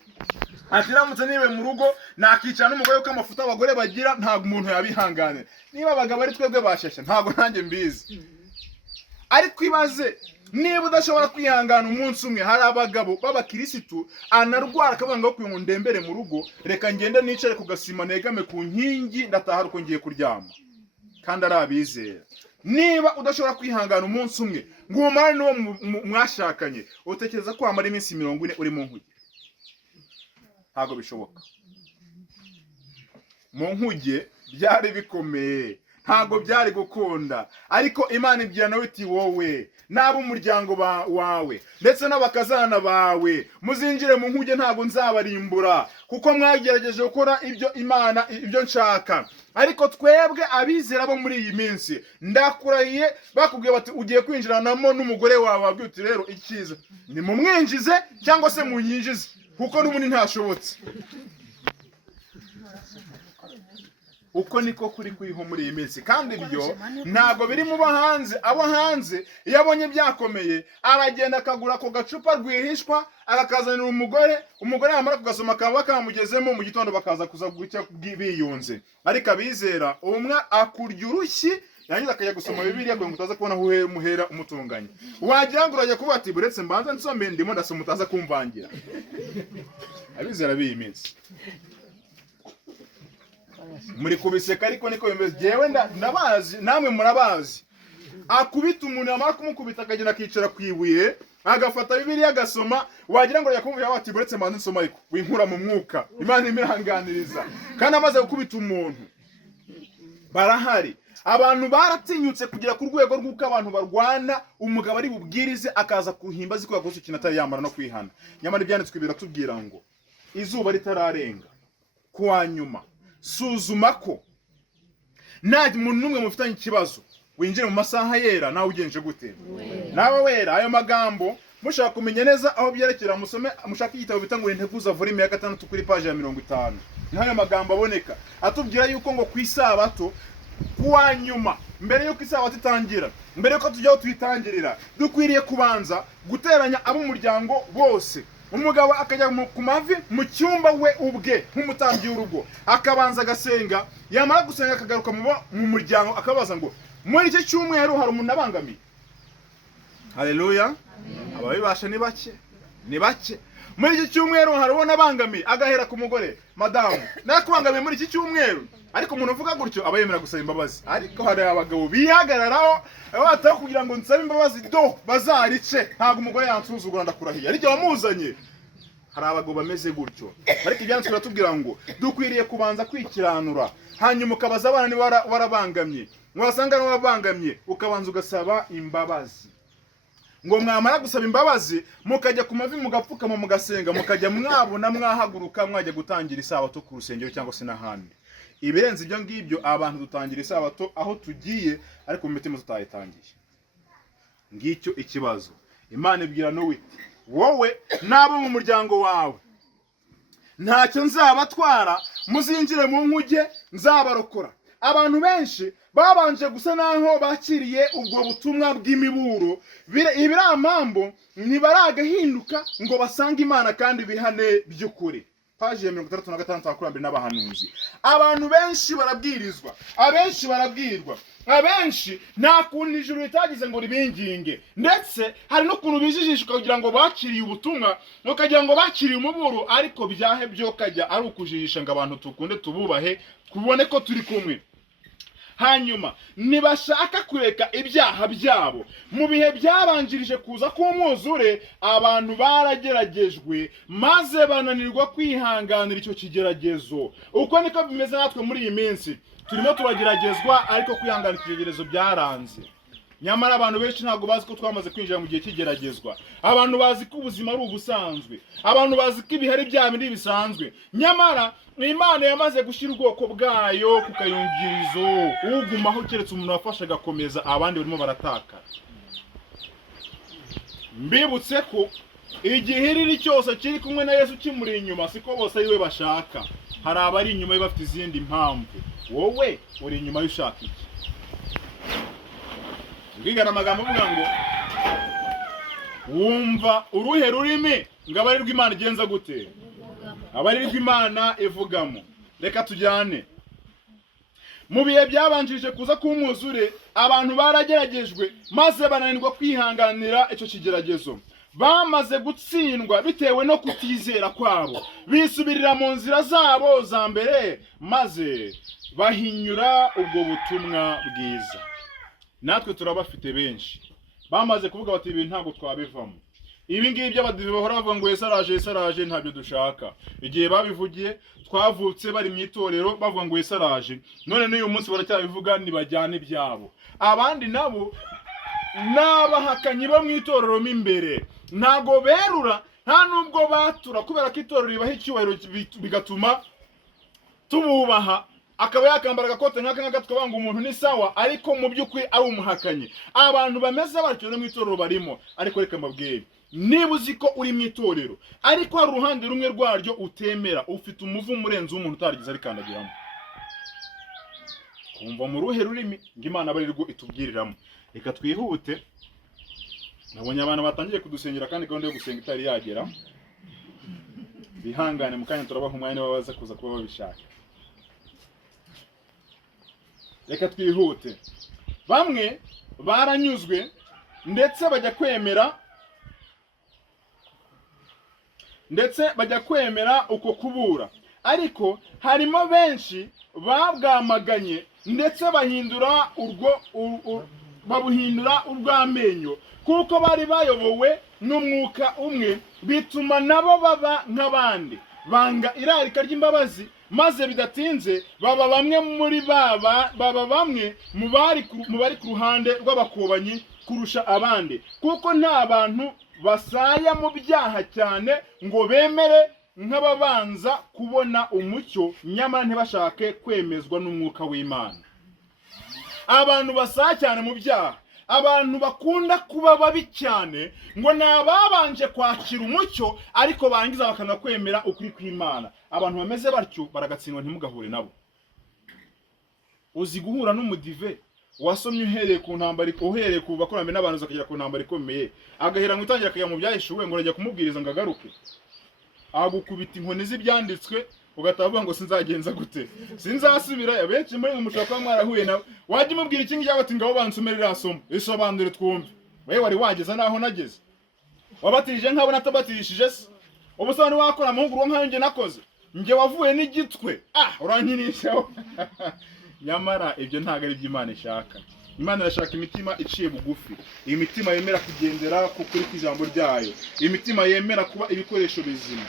ati ndamutse niriwe mu rugo nakicara n'umugore, uko amafuta abagore bagira ntago umuntu yabihanganira. Niba abagabo ari twebwe bashasha ntago nanjye mbizi, ariko ibaze niba udashobora kwihangana umunsi umwe. Hari abagabo b'abakirisitu anarwara akavuga ngo kuyo ndembere mu rugo, reka ngende nicare ku gasima negame ku nkingi ndataha uko ngiye kuryama, kandi ari abizera. Niba udashobora kwihangana umunsi umwe ngo umare n'uwo mwashakanye, utekereza ko wamara iminsi 40 uri mu nkuge? Ntago bishoboka. Mu nkuge byari bikomeye, ntago byari gukunda, ariko Imana ibwira Nowa iti, wowe n'abo umuryango wawe ndetse n'abakazana bawe muzinjire mu nkuge, ntago nzabarimbura, kuko mwagerageje gukora ibyo Imana ibyo nshaka. Ariko twebwe abizera bo muri iyi minsi ndakurahiye, bakubwiye bati ugiye kwinjiranamo n'umugore wawe, wabwiye uti rero ikiza ni mumwinjize cyangwa se munyinjize, kuko n'ubundi ntashobotse. Uko niko kuri kuriho muri iyi minsi, kandi ibyo ntago biri mu bahanze. Abo hanze iyo abonye byakomeye aragenda akagura ako gacupa rwihishwa akakazanira umugore, umugore yamara kugasoma akaba kamugezemo, mu gitondo bakaza kuza gucya biyunze. Ariko abizera umwe akurya urushyi yangiza akajya gusoma Bibiliya kugira ngo utaza kubona aho muhera umutunganya. Wagira ngo urajya kuba ati buretse mbanza nsome ndimo ndasoma utaza kumvangira. Abizera biyi minsi muri kubiseka ariko niko bimeze. Jewe ndabazi namwe murabazi. Akubita umuntu amara kumukubita akagenda akicara kwibuye agafata Bibiliya agasoma, wagira ngo yakumvira bati buretse mbanza nsoma ariko winkura mu mwuka. Imana imihanganiriza. Kandi amaze gukubita umuntu barahari. Abantu baratinyutse kugera ku rwego rw'uko abantu barwana umugabo ari bubwirize akaza kuhimbaza ko yakoze ikintu atari yamara no kwihana. Nyamara ibyanditswe biratubwira ngo izuba ritararenga kuwa nyuma suzuma ko nta muntu numwe mufitanye ikibazo winjire mu masaha yera nawe ugenje gute nawe wera. Ayo magambo mushaka kumenya neza aho byerekera musome mushaka igitabo bita ngo Integuza volume ya 6 kuri page ya 50. Niho magambo aboneka atubwira yuko ngo kwisabato kuwa nyuma mbere yuko isabato itangira, mbere yuko tujyaho tuyitangirira, dukwiriye kubanza guteranya ab'umuryango bose. Umugabo akajya ku mavi mu cyumba we ubwe nk'umutambyi w'urugo, akabanza agasenga, yamara gusenga akagaruka mu muryango akabaza ngo muri iki cyumweru hari umuntu abangamiye. Haleluya. Ababibasha ni bake. Muri iki cyumweru hari ubona abangamiye, agahera ku mugore, madamu nakubangamiye muri iki cyumweru. Ariko umuntu uvuga gutyo aba yemera gusaba imbabazi. Ariko hari abagabo bihagararaho bataho kugira ngo nsabe imbabazi bazarice, ntabwo umugore yansuzugura ndakurahiye ariko wamuzanye. Hari abagabo bameze gutyo. Ariko ibyanditswe biratubwira ngo dukwiriye kubanza kwikiranura, hanyuma ukabaza abana ni warabangamye, wasanga n'ababangamye ukabanza ugasaba imbabazi. Ngo mwamara gusaba imbabazi mukajya ku mavi mugapfukama mugasenga, mukajya mwabona mwahaguruka mwajya gutangira isabato ku rusengero cyangwa se n'ahandi. Ibirenze ibyo ngibyo abantu dutangira isabato aho tugiye ariko mu mitima tutayitangiye. Ngicyo ikibazo. Imana ibwira Nowa iti wowe nabo mu muryango wawe ntacyo nzabatwara, muzinjire mu nkuge nzabarokora. Abantu benshi babanje gusa naho bakiriye ubwo butumwa bw'imiburo, ibiramambo ntibaragahinduka ngo basange Imana kandi bihane by'ukuri. Page ya 66 abakurambere n'abahanuzi. Abantu benshi barabwirizwa, abenshi barabwirwa, abenshi nta kuntu ijuru ritagize ngo ribinginge, ndetse hari no kuntu bijijishwa kugira ngo bakiriye ubutumwa ukagira ngo bakiriye umuburo, ariko byahe byo kajya ari ukujijisha ngo abantu tukunde tububahe kubone ko turi kumwe. Hanyuma nibashaka kureka ibyaha byabo. Mu bihe byabanjirije kuza k'umwuzure abantu barageragejwe maze bananirwa kwihanganira icyo kigeragezo. Uko niko bimeze natwe muri iyi minsi, turimo turageragezwa ariko kwihanganira ikigeragezo byaranze. Nyamara abantu benshi ntabwo bazi ko twamaze kwinjira mu gihe kigeragezwa. Abantu bazi ko ubuzima ari ubusanzwe, abantu bazi ko ibihari bya bindi bisanzwe. Nyamara Imana yamaze gushyira ubwoko bwayo ku kayungirizo, ugumaho keretse umuntu wafasha agakomeza, abandi barimo barataka. Mbibutse ko igihe iriri cyose kiri kumwe na Yesu kimuri inyuma, siko bose ariwe bashaka. Hari abari inyuma bafite izindi mpamvu. Wowe uri inyuma y'ushaka iki? Ngigana amagambo avuga ngo wumva uruhe rurimi ngabarirwa Imana igenza gute? Abarirwa Imana ivugamo. Reka tujyane. Mu bihe byabanjije kuza k'umwuzure abantu barageragejwe maze bananirwa kwihanganira icyo kigeragezo. Bamaze gutsindwa bitewe no kutizera kwabo, bisubirira mu nzira zabo za mbere maze bahinyura ubwo butumwa bwiza. Natwe turabafite benshi bamaze kuvuga bati ibi ntabwo twabivamo. Ibi ngibi by'abadive bahora bavuga ngo Yesu araje ntabyo dushaka. Igihe babivugiye twavutse bari mu itorero bavuga ngo Yesu araje, none n'uyu munsi baracyabivuga nibajyane ibyabo. Abandi nabo n'abahakanyi bo mu itorero mo imbere ntago berura, nta nubwo batura kubera ko itorero ribaha icyubahiro bigatuma tububaha. Akaba yakambara agakote nk'aka twabanga umuntu ni sawa, ariko mu by'ukuri ari umuhakanyi. Abantu bameze batyo no mu itorero barimo. Ariko reka mbabwire, niba uzi ko uri mu itorero ariko hari uruhande rumwe rwaryo utemera, ufite umuvumo urenze umuntu utarigize arikandagiramo. Kumva mu ruhe rurimi ngo Imana bari rwo itubwiriramo. Reka twihute. Nabonye abantu batangiye kudusengera kandi gahunda yo gusenga itari yagera. Bihangane mu kanya turabaha umwanya babaza kuza kuba babishaka. Reka twihute. bamwe baranyuzwe ndetse bajya kwemera uko kubura, ariko harimo benshi babwamaganye ndetse babuhindura urw'amenyo, kuko bari bayobowe n'umwuka umwe, bituma nabo baba nk'abandi, banga irarika ry'imbabazi, maze bidatinze baba bamwe mu bari ku ruhande rw'abakobanyi kurusha abandi, kuko nta bantu basaya mu byaha cyane ngo bemere nk'ababanza kubona umucyo, nyamara ntibashake kwemezwa n'umwuka w'Imana. Abantu basaya cyane mu byaha, abantu bakunda kuba babi cyane, ngo ni ababanje kwakira umucyo ariko bangiza bakanga kwemera ukuri kw'Imana. Abantu bameze batyo baragatsindwa, ntimugahure nabo. Uzi guhura n'umudive wasomye uhereye ku bakurambere n'abantu zakagera ku ntambara ikomeye, agahera mu itangira akajya mu byahishuwe, ngo urajya kumubwiriza ngo agaruke, agukubita inkoni z'ibyanditswe, ugatavuga ngo sinzagenza gute, sinzasubira. Benshi muri mwe mushaka mwarahuye nawe, wajya umubwira iki ngicyo ati ngaho bansomerera asomo, isobanure twumve. Wewe wari wageza naho nageze? Wabatirije nk'abo natabatirishije se? Ubusani wakora amahugurwa nk'ayo nge nakoze, nge wavuye n'igitwe, urankinishaho. Nyamara ibyo ntago ari by'Imana ishaka. Imana irashaka imitima iciye bugufi, imitima yemera kugendera ku kuri kw'ijambo ryayo, imitima yemera kuba ibikoresho bizima.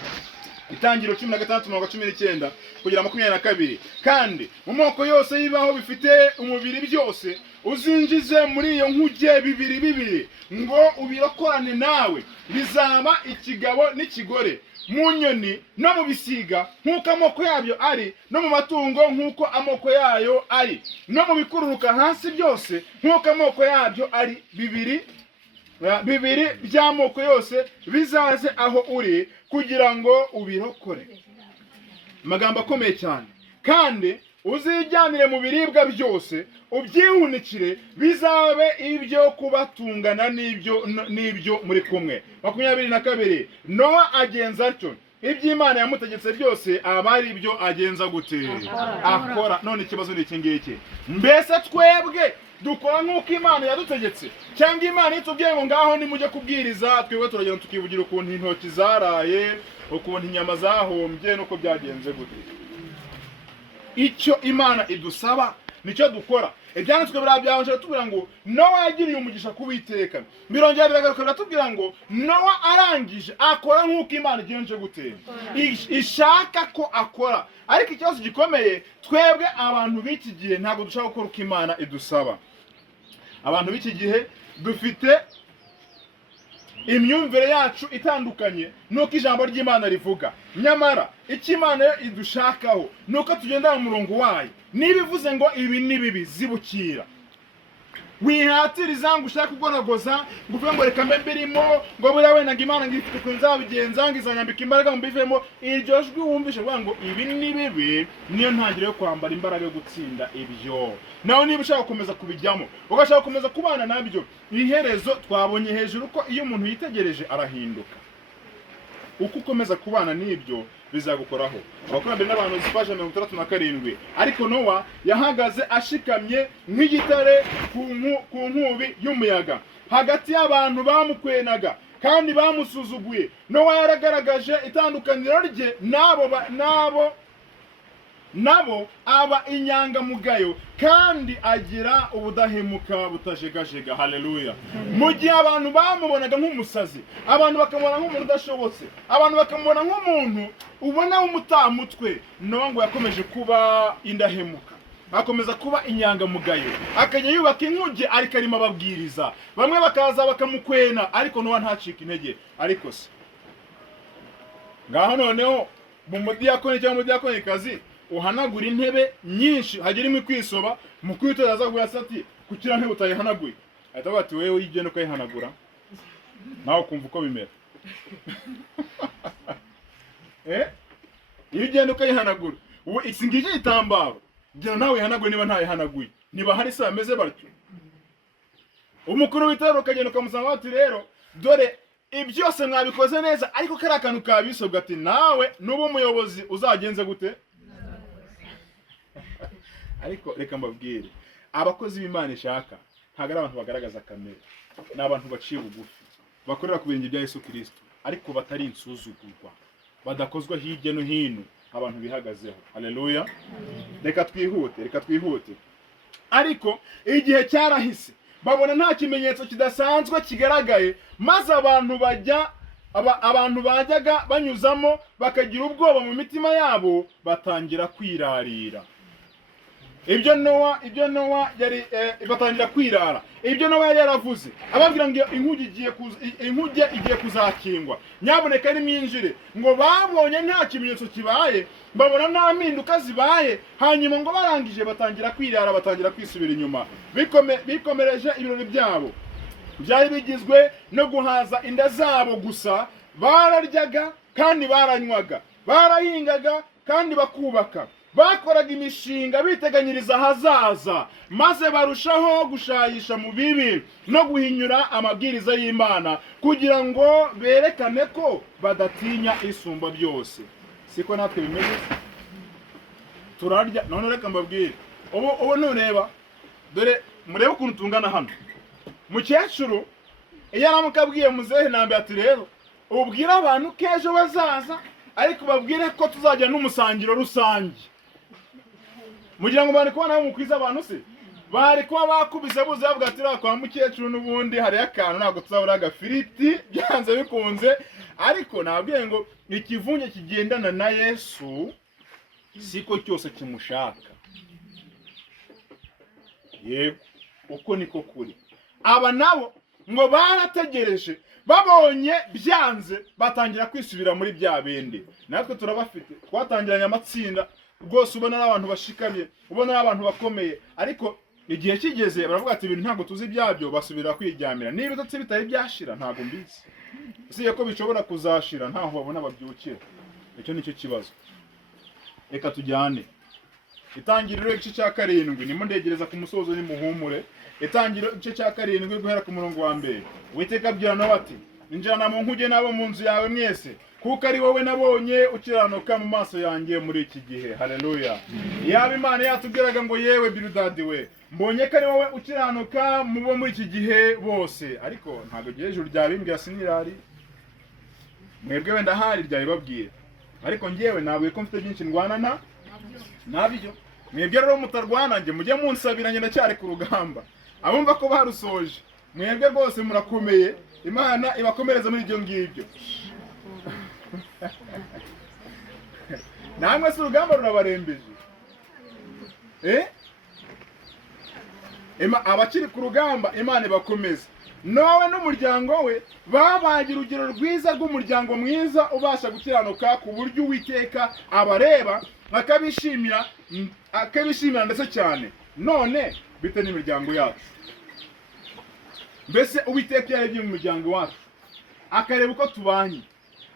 Itangiriro 16:19 kugera 22. Kandi mu moko yose yibaho bifite umubiri byose uzinjize muri iyo nkuge bibiri ngo ubirokorane nawe, bizaba ikigabo n'ikigore, mu nyoni no mu bisiga nk'uko amoko yabyo ari, no mu matungo nk'uko amoko yayo ari, no mu bikururuka hasi byose nk'uko amoko yabyo ari. Bibiri by'amoko yose bizaze aho uri kugira ngo ubirokore. Amagambo akomeye cyane. Kandi uzijyanire mu biribwa byose, ubyihunikire, bizabe ibyo kubatungana n'ibyo muri kumwe. 22. Nowa agenza atyo, iby'Imana yamutegetse byose aba ari ibyo agenza gute? Akora. None ikibazo ni iki ngiki, mbese twebwe dukora nk'uko Imana yadutegetse, cyangwa Imana itubwiye ngo ngaho nimujye kubwiriza, twebwe turagenda tukivugira ukuntu intoki zaraye, ukuntu inyama zahombye, nuko byagenze gute? Icyo Imana idusaba nicyo dukora. Ibyanditswe birabyabanje tubwira ngo Nowa yagiriye umugisha kubiteka, birongera biragaruka biratubwira ngo Nowa arangije akora nk'uko Imana igenje gute, ishaka ko akora. Ariko ikibazo gikomeye, twebwe abantu b'iki gihe ntabwo dushaka gukora uko Imana idusaba. Abantu b'iki gihe dufite imyumvire yacu itandukanye nuko ijambo ry'Imana rivuga. Nyamara icyo Imana yo idushakaho nuko tugenda mu murongo wayo. Nibivuze ngo ibi ni bibi, zibukira. Wihatiriza ngo ushaka kugonagoza, ngo uvuge ngo reka mbe mbirimo, ngo buriya wenda ngo Imana ngifite ukuntu nzabigenza, ngo izanyambika imbaraga mu mbivemo. Iryo jwi wumvishe kuvuga ngo ibi ni bibi, niyo ntangiriro yo kwambara imbaraga yo gutsinda ibyo. Naho niba ushaka gukomeza kubijyamo, ugashaka gukomeza kubana nabyo, iherezo twabonye hejuru ko iyo umuntu yitegereje arahinduka. Uko ukomeza kubana n'ibyo bizagukoraho. Abakurambere n'abantu zifasha 67. Ariko Nowa yahagaze ashikamye nk'igitare ku nkubi y'umuyaga, hagati y'abantu bamukwenaga kandi bamusuzuguye. Nowa yaragaragaje itandukaniro rye nabo aba inyangamugayo kandi agira ubudahemuka butajegajega. Haleluya. Mu gihe abantu bamubonaga nk'umusazi, abantu bakamubona nk'umuntu udashobotse, abantu bakamubona nk'umuntu ubona w'umutamutwe, Nowa ngo yakomeje kuba indahemuka, akomeza kuba inyangamugayo, akajya yubaka inkuge ariko arimo ababwiriza. Bamwe bakaza bakamukwena, ariko Nowa ntacika intege. Ariko se ngaho noneho mu mudiyakoni cyangwa umudiyakonikazi uhanagura intebe nyinshi, hagira imwe kwisoba, mu kwitoza azaguye ati kukira ntebe utayihanaguye, ahita avuga ati wewe yigenda ukayihanagura, nawe ukumva uko bimera. Iyo ugenda ukayihanagura, ubu iki ngiki igitambaro gira nawe ihanaguye niba ntayihanaguye, niba hari se bameze batyo. Umukuru w'Itorero ukagenda ukamusanga ati rero dore ibyose mwabikoze neza, ariko kari akantu kabisobwa, ati nawe nuba umuyobozi uzagenze gute? Ariko reka mbabwire, abakozi b'Imana ishaka ntabwo ari abantu bagaragaza kamere, ni abantu baciye bugufi bakorera ku birenge bya Yesu Kristo, ariko batari insuzugurwa, badakozwa hirya no hino, abantu bihagazeho. Haleluya. Reka twihute. Ariko igihe cyarahise babona nta kimenyetso kidasanzwe kigaragaye, maze abantu bajyaga banyuzamo bakagira ubwoba mu mitima yabo, batangira kwirarira. Ibyo Nowa yari batangira kwirara. Ibyo Nowa yari yaravuze ababwira ngo inkuge igiye kuzakingwa, nyaboneka nimwinjire. Ngo babonye nta kimenyetso kibaye, babona nta mpinduka zibaye, hanyuma ngo barangije batangira kwirara, batangira kwisubira inyuma. Bikomereje ibirori byabo byari bigizwe no guhaza inda zabo gusa. Bararyaga kandi baranywaga, barahingaga kandi bakubaka, bakoraga imishinga biteganyiriza hazaza, maze barushaho gushayisha mu bibi no guhinyura amabwiriza y'Imana, kugira ngo berekane ko badatinya isumba byose. Siko natwe bimeze? Turarya none, reka mbabwire, ubu nureba, dore murebe ukuntu tungana hano. Mukecuru iyo aramukabwiye muzehe nambe ati rero ubwira abantu kejo bazaza, ariko babwire ko tuzajya n'umusangiro rusange. Mugira ngo bari kubona mu kwiza abantu se, bari kuba bakubize buze bavuga ati kwa mukecuru n'ubundi hari akantu ntabwo tuzabura agafiriti byanze bikunze. Ariko nabwiye ngo ikivunye kigendana na Yesu siko cyose kimushaka. Yego, uko niko kuri. Aba nabo ngo barategereje, babonye byanze batangira kwisubira muri bya bindi. Natwe turabafite, twatangiranye amatsinda rwose, ubona n'abantu bashikamye, ubona n'abantu bakomeye, ariko igihe kigeze baravuga ati ibintu ntabwo tuzi byabyo, basubira kwijyamira. Niba itatse bitari byashira ntabwo mbizi, usiye ko bishobora kuzashira ntaho babona babyukira. Icyo nicyo kibazo. Reka tujyane Itangiriro igice cya 7, nimo ndegereza ku musozo ni muhumure. Itangiriro igice cya 7 guhera ku murongo wa 1. Uwiteka abwira Nowa ati, injana mu nkuge nabo mu nzu yawe mwese, kuko ari wowe nabonye ukiranuka mu maso yanjye muri iki gihe. Haleluya. Yaba Imana yatubwiraga ngo yewe Biludadi we, mbonye ko ari wowe ukiranuka mu bo muri iki gihe bose, ariko ntabwo gihe ijuru ryabimbwira sinirari. Mwebwe wenda hari ryabibabwira, ariko ngewe nabwiye ko mfite byinshi ndwana nabyo. Mwebwe rero mutarwana, nge mujye munsabiranye ndacyari ku rugamba. Abumva ko barusoje, mwebwe rwose murakomeye, Imana ibakomereza muri ibyo ngibyo. Namwe se urugamba rurabarembeje. Abakiri ku rugamba Imana ibakomeza. Nowe n'umuryango we babagira urugero rwiza rw'umuryango mwiza ubasha gukiranuka, ku buryo Uwiteka abareba akabishimira ndetse cyane. None bite n'imiryango yacu? Mbese Uwiteka yarebye mu muryango wacu, akareba uko tubanye,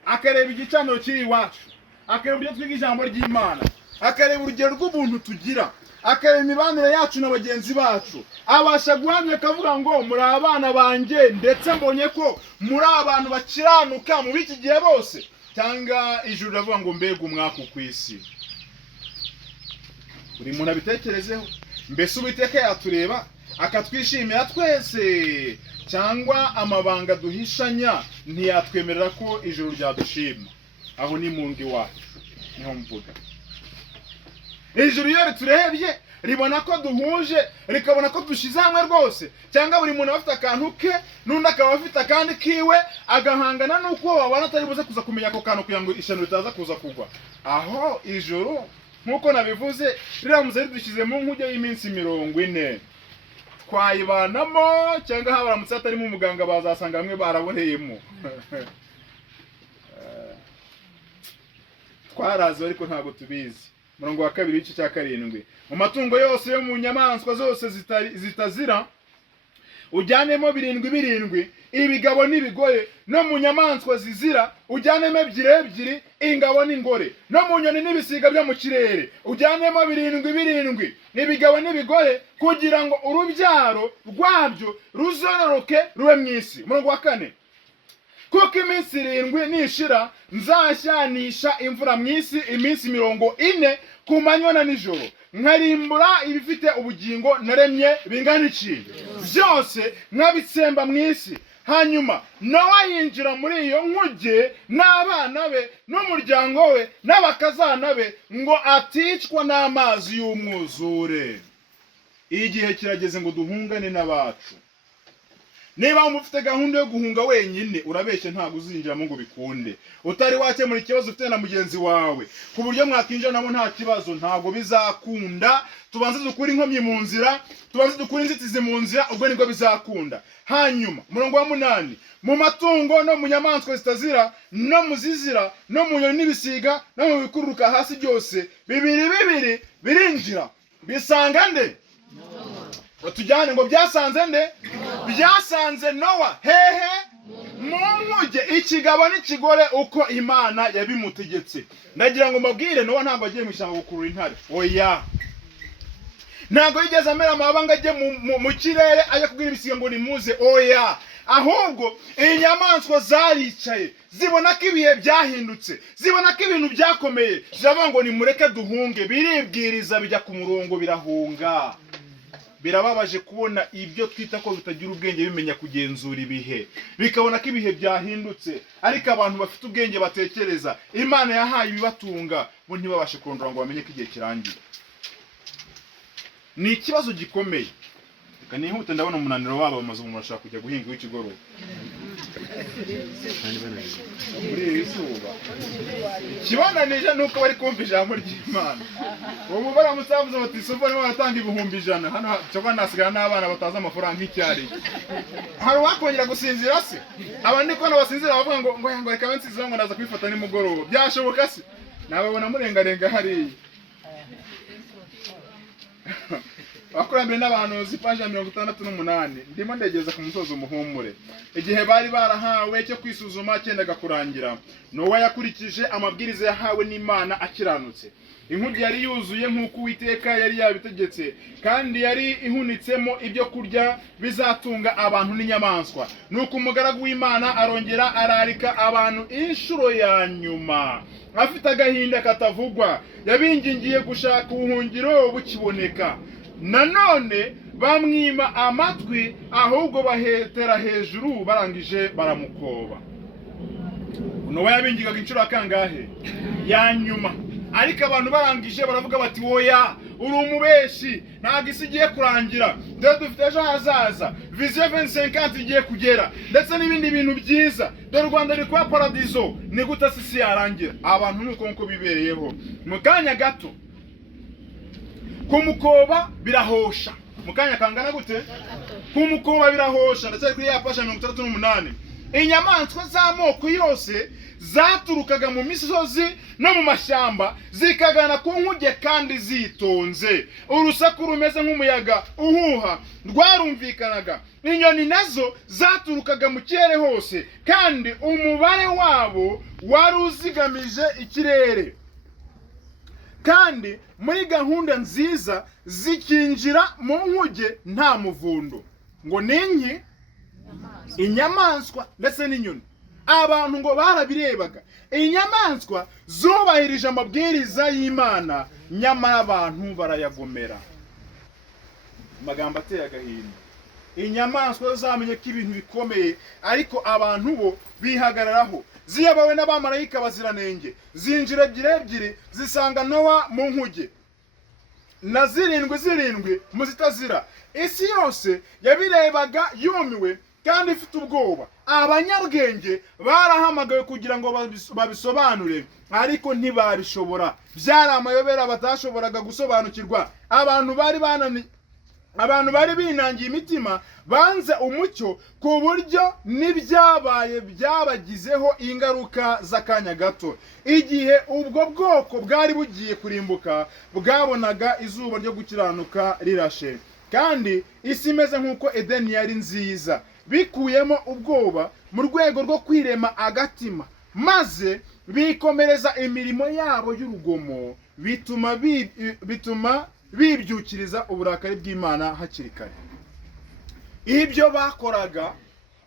akareba igicaniro kiri iwacu, akareba uburyo twiga ijambo ry'Imana, akareba urugero rw'ubuntu tugira, akareba imibanire yacu na bagenzi bacu, abasha guhamya akavuga ngo muri abana banjye, ndetse mbonye ko muri abantu bakiranuka mu biki gihe bose. Cyangwa ijuru ravuga ngo mbega umwaka ku isi. Buri muntu abitekerezeho. Mbese Uwiteka yatureba akatwishimira twese, cyangwa amabanga duhishanya ntiyatwemerera ko ijuru ryadushima? Aho ni mungi wacu niho mvuga. Ijuru iyo riturebye ribona ko duhuje, rikabona ko dushize hamwe rwose, cyangwa buri muntu afite akantu ke n'undi akaba afite akandi kiwe, agahangana n'uko babana atari buze kuza kumenya ako kantu kugira ngo ishano ritaza kuza kugwa. Aho ijuru nkuko nabivuze riramutse ridushyize mu nkuge y'iminsi 40, twayibanamo, cyangwa habaramutse hatarimo umuganga bazasanga bamwe baraboneyemo. Twarazi ariko ntabwo tubizi. Murongo wa 2 w'igice cya 7. Mu matungo yose yo mu nyamaswa zose zitazira ujyanemo 7, ibigabo n'ibigore, no mu nyamaswa zizira ujyanemo 2, ingabo n'ingore, no mu nyoni n'ibisiga byo mu kirere ujyanemo 7, ibigabo n'ibigore, kugira ngo urubyaro rwabyo ruzororoke rube mu isi. Murongo wa 4. Kuko iminsi 7 nishira nzashyanisha imvura mu isi iminsi 40 ku manywa na nijoro, nkarimbura ibifite ubugingo naremye bingana iki? byose nkabitsemba mu isi. Hanyuma Nowa yinjira muri iyo nkuge n'abana be n'umuryango we n'abakazana be ngo aticwa n'amazi y'umwuzure. Igihe kirageze ngo duhungane n'abacu. Niba mufite gahunda yo guhunga wenyine urabeshye ntabwo uzinjiramo ngo bikunde. Utari wakemura ikibazo ufite na mugenzi wawe ku buryo mwakinjira nabo nta kibazo, ntabwo bizakunda. Tubanze dukura inkomyi mu nzira, tubanze dukura inzitizi mu nzira, ubwo nibwo bizakunda. Hanyuma murongo wa 8, mu matungo no mu nyamaswa zitazira no mu zizira no mu nyoni n'ibisiga no mu bikururuka hasi byose bibiri birinjira bisanga nde? Tujyane ngo byasanze nde? Byasanze Nowa hehe? Mu nkuge, ikigabo n'ikigore uko Imana yabimutegetse. Ndagira ngo mbabwire, Nowa ntabwo agiye mu ishyamba gukurura intare. Oya, ntabwo yigeze amera amabanga ajye mu kirere ajya kubwira ibisiga ngo nimuze. Oya, ahubwo inyamaswa zaricaye zibona ko ibihe byahindutse, zibona ko ibintu byakomeye, ziravuga ngo nimureke duhunge. Biribwiriza bijya ku murongo birahunga. Birababaje kubona ibyo twita ko bitagira ubwenge bimenya kugenzura ibihe, bikabona ko ibihe byahindutse, ariko abantu bafite ubwenge batekereza Imana yahaye ibibatunga bo ntibabashe kurondora ngo bamenye ko igihe kirangiye. Ni ikibazo gikomeye. Reka nihute, ndabona umunaniro wabo bamaze umurashaka kujya guhinga w'ikigoroba. Muri izuba kibananije nuko bari kumva ijambo ry'Imana. Ubu baramusavuze bati sovo niwe watanga 100,000 hano cyo nasigara n'abana bataza amafaranga icyari. Hari wakongera gusinzira se? Abandi ko nabasinzira bavuga ngo reka bensinzira ngo ndaza kwifata ni mugoroba. Byashoboka se? Nababona murengarenga hari. Akurambere n'abantu paje ya 68 ndimo ndegeza ku musozo umuhumure. Igihe bari barahawe cyo kwisuzuma cyendaga kurangira, Nowa yakurikije amabwiriza yahawe n'Imana akiranutse. Inkuge yari yuzuye nk'uko Uwiteka yari yabitegetse, kandi yari ihunitsemo ibyo kurya bizatunga abantu n'inyamaswa. Nuko umugaragu w'Imana arongera ararika abantu inshuro ya nyuma, afite agahinda katavugwa. Yabingingiye gushaka ubuhungiro bukiboneka. Nanone bamwima amatwi, ahubwo bahetera hejuru barangije baramukoba. Nowa yabingigaga inshuro akangahe? Ya nyuma. Ariko abantu barangije baravuga bati woya uri umubeshi, ntabwo isi igiye kurangira, dore dufite ejo hazaza, vision 2050 igiye kugera, ndetse n'ibindi bintu byiza, dore u Rwanda riri kuba paradizo, ni gute isi yarangira? Abantu nuko nko bibereyeho. Mu kanya gato kumukoba birahosha. Mukanya kangana gute? Kumukoba birahosha. Ndetse kuri ya pasha 68 inyamaswa z'amoko yose zaturukaga mu misozi no mu mashyamba zikagana ku nkuge kandi zitonze. Urusaku rumeze nk'umuyaga uhuha rwarumvikanaga. Inyoni nazo zaturukaga mu kirere hose, kandi umubare wabo wari uzigamije ikirere. Kandi muri gahunda nziza zikinjira mu nkuge nta muvundo. Ngo ninki inyamaswa ndetse n'inyoni. Abantu ngo barabirebaga. Inyamaswa zubahirije amabwiriza y'Imana, nyamara abantu barayagomera. Magambo ateye agahinda. Inyamaswa zamenye ko ibintu bikomeye, ariko abantu bo bihagararaho. Ziyabawe n'abamarayika baziranenge, zinjira ebyiri zisanga Nowa mu nkuge, na zirindwi mu zitazira. Isi yose yabirebaga yumiwe kandi ifite ubwoba. Abanyabwenge barahamagawe kugira ngo babisobanure, ariko ntibabishobora. Byari amayobera batashoboraga gusobanukirwa. Abantu bari binangiye imitima, banze umucyo, ku buryo n'ibyabaye byabagizeho ingaruka z'akanya gato. Igihe ubwo bwoko bwari bugiye kurimbuka, bwabonaga izuba ryo gukiranuka rirashe, kandi isi imeze nk'uko Edeni yari nziza, bikuyemo ubwoba mu rwego rwo kwirema agatima, maze bikomereza imirimo yabo y'urugomo, bituma bibyukiriza uburakari bw'Imana hakiri kare. Ibyo bakoraga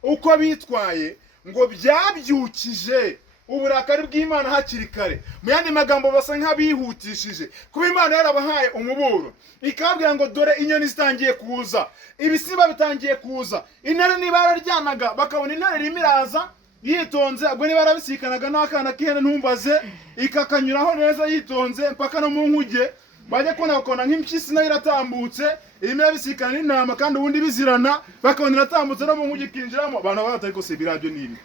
uko bitwaye ngo byabyukije uburakari bw'Imana hakiri kare. Mu yandi magambo basa nk'abihutishije kuba Imana yarabahaye umuburo ikababwira ngo dore inyoni zitangiye kuza, ibisimba bitangiye kuza. Intare niba yararyanaga bakabona intare irimo iraza yitonze, ubwo niba yarabisikanaga n'akana k'ihene ntumbaze, ikakanyuraho neza yitonze mpaka no mu nkuge, bajya kubona bakabona nk'impyisi nayo iratambutse irimo irabisikana n'intama kandi ubundi bizirana, bakabona iratambutse no mu nkuge ikinjiramo. Abantu baba batari kose birabyo nibi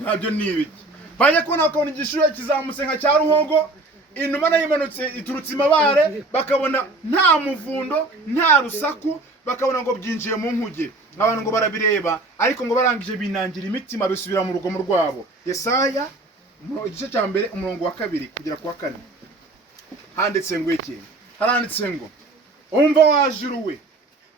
nabyo nibiki. Bajya kubona bakabona igishure kizamutse nka cya ruhogo, inuma nayo imanutse iturutse imabare, bakabona nta muvundo nta rusaku, bakabona ngo byinjiye mu nkuge. Abantu ngo barabireba, ariko ngo barangije binangira imitima bisubira mu rugomo rwabo. Yesaya igice cya mbere umurongo wa 2 kugera ku wa 4 handitse ngo iki? Haranditse ngo umva wajuru we,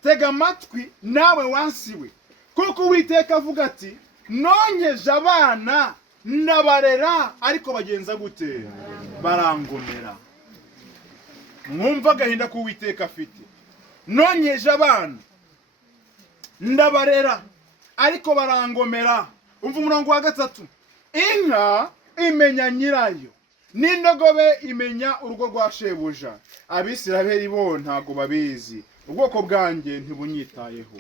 tega amatwi nawe wansiwe, kuko Uwiteka avuga ati nonkeje abana ndabarera, ariko bagenza gute? Barangomera. Mwumva agahinda ko Uwiteka afite. Nonkeje abana ndabarera, ariko barangomera. Umva umurongo wa 3. Inka imenya nyirayo, n'indogobe imenya urugo rwa shebuja. Abisiraheli bo ntago babizi, ubwoko bwanjye ntibunyitayeho.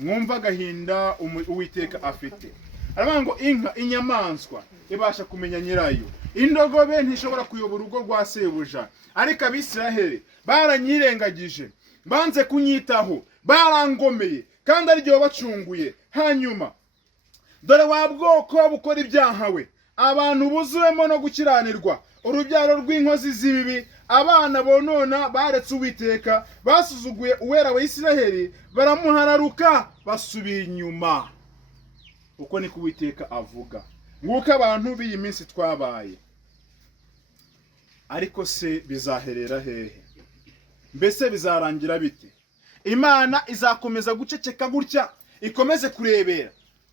Mwumva agahinda Uwiteka afite. Aravuga ngo inka, inyamaswa ibasha kumenya nyirayo, indogobe ntishobora kuyobora urugo rwa sebuja. Ariko Abisiraheli baranyirengagije, banze kunyitaho, barangomeye kandi ari ryo bacunguye. Hanyuma dore wa bwoko bukora ibyaha we, abantu buzuwemo no gukiranirwa, urubyaro rw'inkozi z'ibibi, abana bonona baretse Uwiteka, basuzuguye uwera wa Isiraheli, baramuhararuka basubira inyuma. Uko niko Uwiteka avuga. Nguko abantu b'iyi minsi twabaye. Ariko se bizaherera hehe? Mbese bizarangira bite? Imana izakomeza guceceka gutya ikomeze kurebera?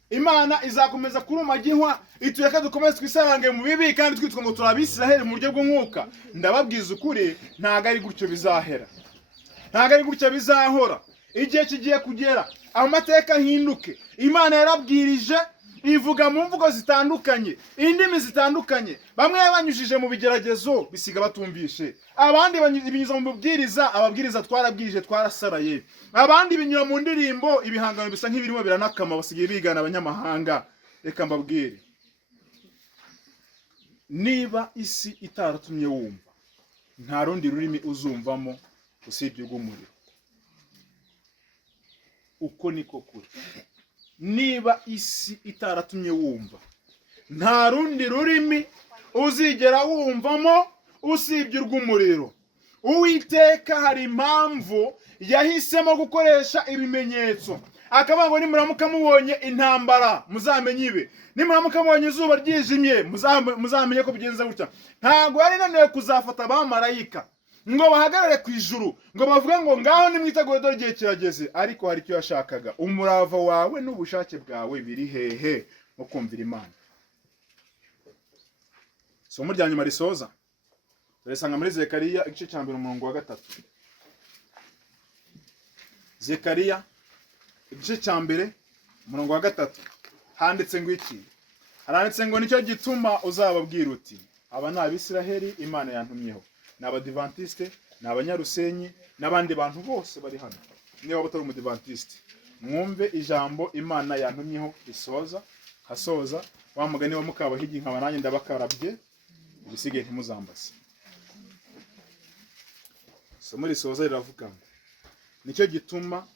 Imana izakomeza kuruma gihwa itureka dukomeze twisarange mu bibi kandi twitwa ngo turabisiraheli mu buryo bw'umwuka? Ndababwiza ukuri, ntago ari gutyo bizahera, ntago ari gutyo bizahora. Igihe kigiye kugera amateka hinduke. Imana yarabwirije ivuga mu mvugo zitandukanye, indimi zitandukanye. Bamwe banyujije mu bigeragezo bisiga batumvishe, abandi binyuza mu mubwiriza, ababwiriza twarabwirije twarasaraye, abandi binyura mu ndirimbo, ibihangano bisa nk'ibirimo biranakama basigaye bigana abanyamahanga. Reka mbabwire, niba isi itaratumye wumva, nta rundi rurimi uzumvamo usibye urw'umuriro. Uko niko kuri. Niba isi itaratumye wumva, nta rundi rurimi uzigera wumvamo usibye urw'umuriro. Uwiteka hari impamvu yahisemo gukoresha ibimenyetso. Akavuga ngo nimuramuka mubonye intambara muzamenye ibe, nimuramuka mubonye izuba ryijimye muzamenye ko bigenza gutya. Ntago yari nanone kuzafata abamarayika ngo bahagarare ku ijuru ngo bavuge ngo ngaho nimwitegure dore igihe kirageze. Ariko hari icyo yashakaga. Umurava wawe n'ubushake bwawe biri hehe mu kumvira Imana? Somo rya nyuma risoza turisanga muri Zekariya igice cya 1 umurongo wa 3. Zekariya igice cya 1 umurongo wa 3 handitse ngo iki? Haranditse ngo nicyo gituma uzababwira uti aba ni Abisiraheli Imana yantumyeho, n'Abadivantiste, n'Abanyarusenyi n'abandi bantu bose bari hano. Niba batari umudivantiste, mwumve ijambo Imana yantumyeho risoza hasoza wa mugani wa Mukabahigi nkaba nanjye ndabakarabye ibisigaye ntimuzambase. Somo risoza riravuga ngo nicyo gituma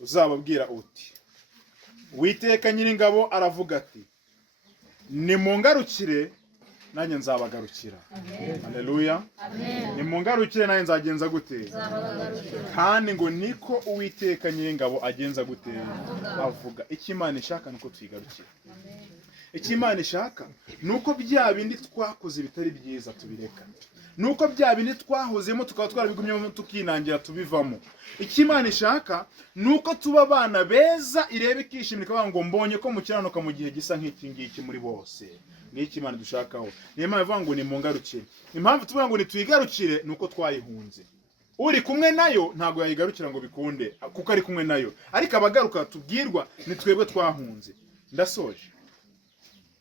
uzababwira uti Uwiteka Nyiringabo aravuga ati nimungarukire nanjye nzabagarukira. Haleluya. Nimungarukire nanjye nzagenza gute? Kandi ngo niko Uwiteka Nyiringabo agenza gute? Avuga. Icyo Imana ishaka nuko twigarukira. Icyo Imana ishaka nuko bya bindi twakoze bitari byiza tubireka, nuko bya bindi twahozemo tukaba twarabigumyemo tukinangira tubivamo. Icyo Imana ishaka nuko tuba abana beza irebe ikishimira ikavuga ngo mbonye ko mukiranuka mu gihe gisa nk'iki ngiki muri bose. N'iki Imana dushakaho. Niyo mpamvu ivuga ngo nimungarukire. Impamvu tuvuga ngo nitwigarukire nuko twayihunze. Uri kumwe nayo ntago yayigarukira ngo bikunde kuko ari kumwe nayo, ariko abagaruka tubwirwa ni twebwe twahunze. Ndasoje.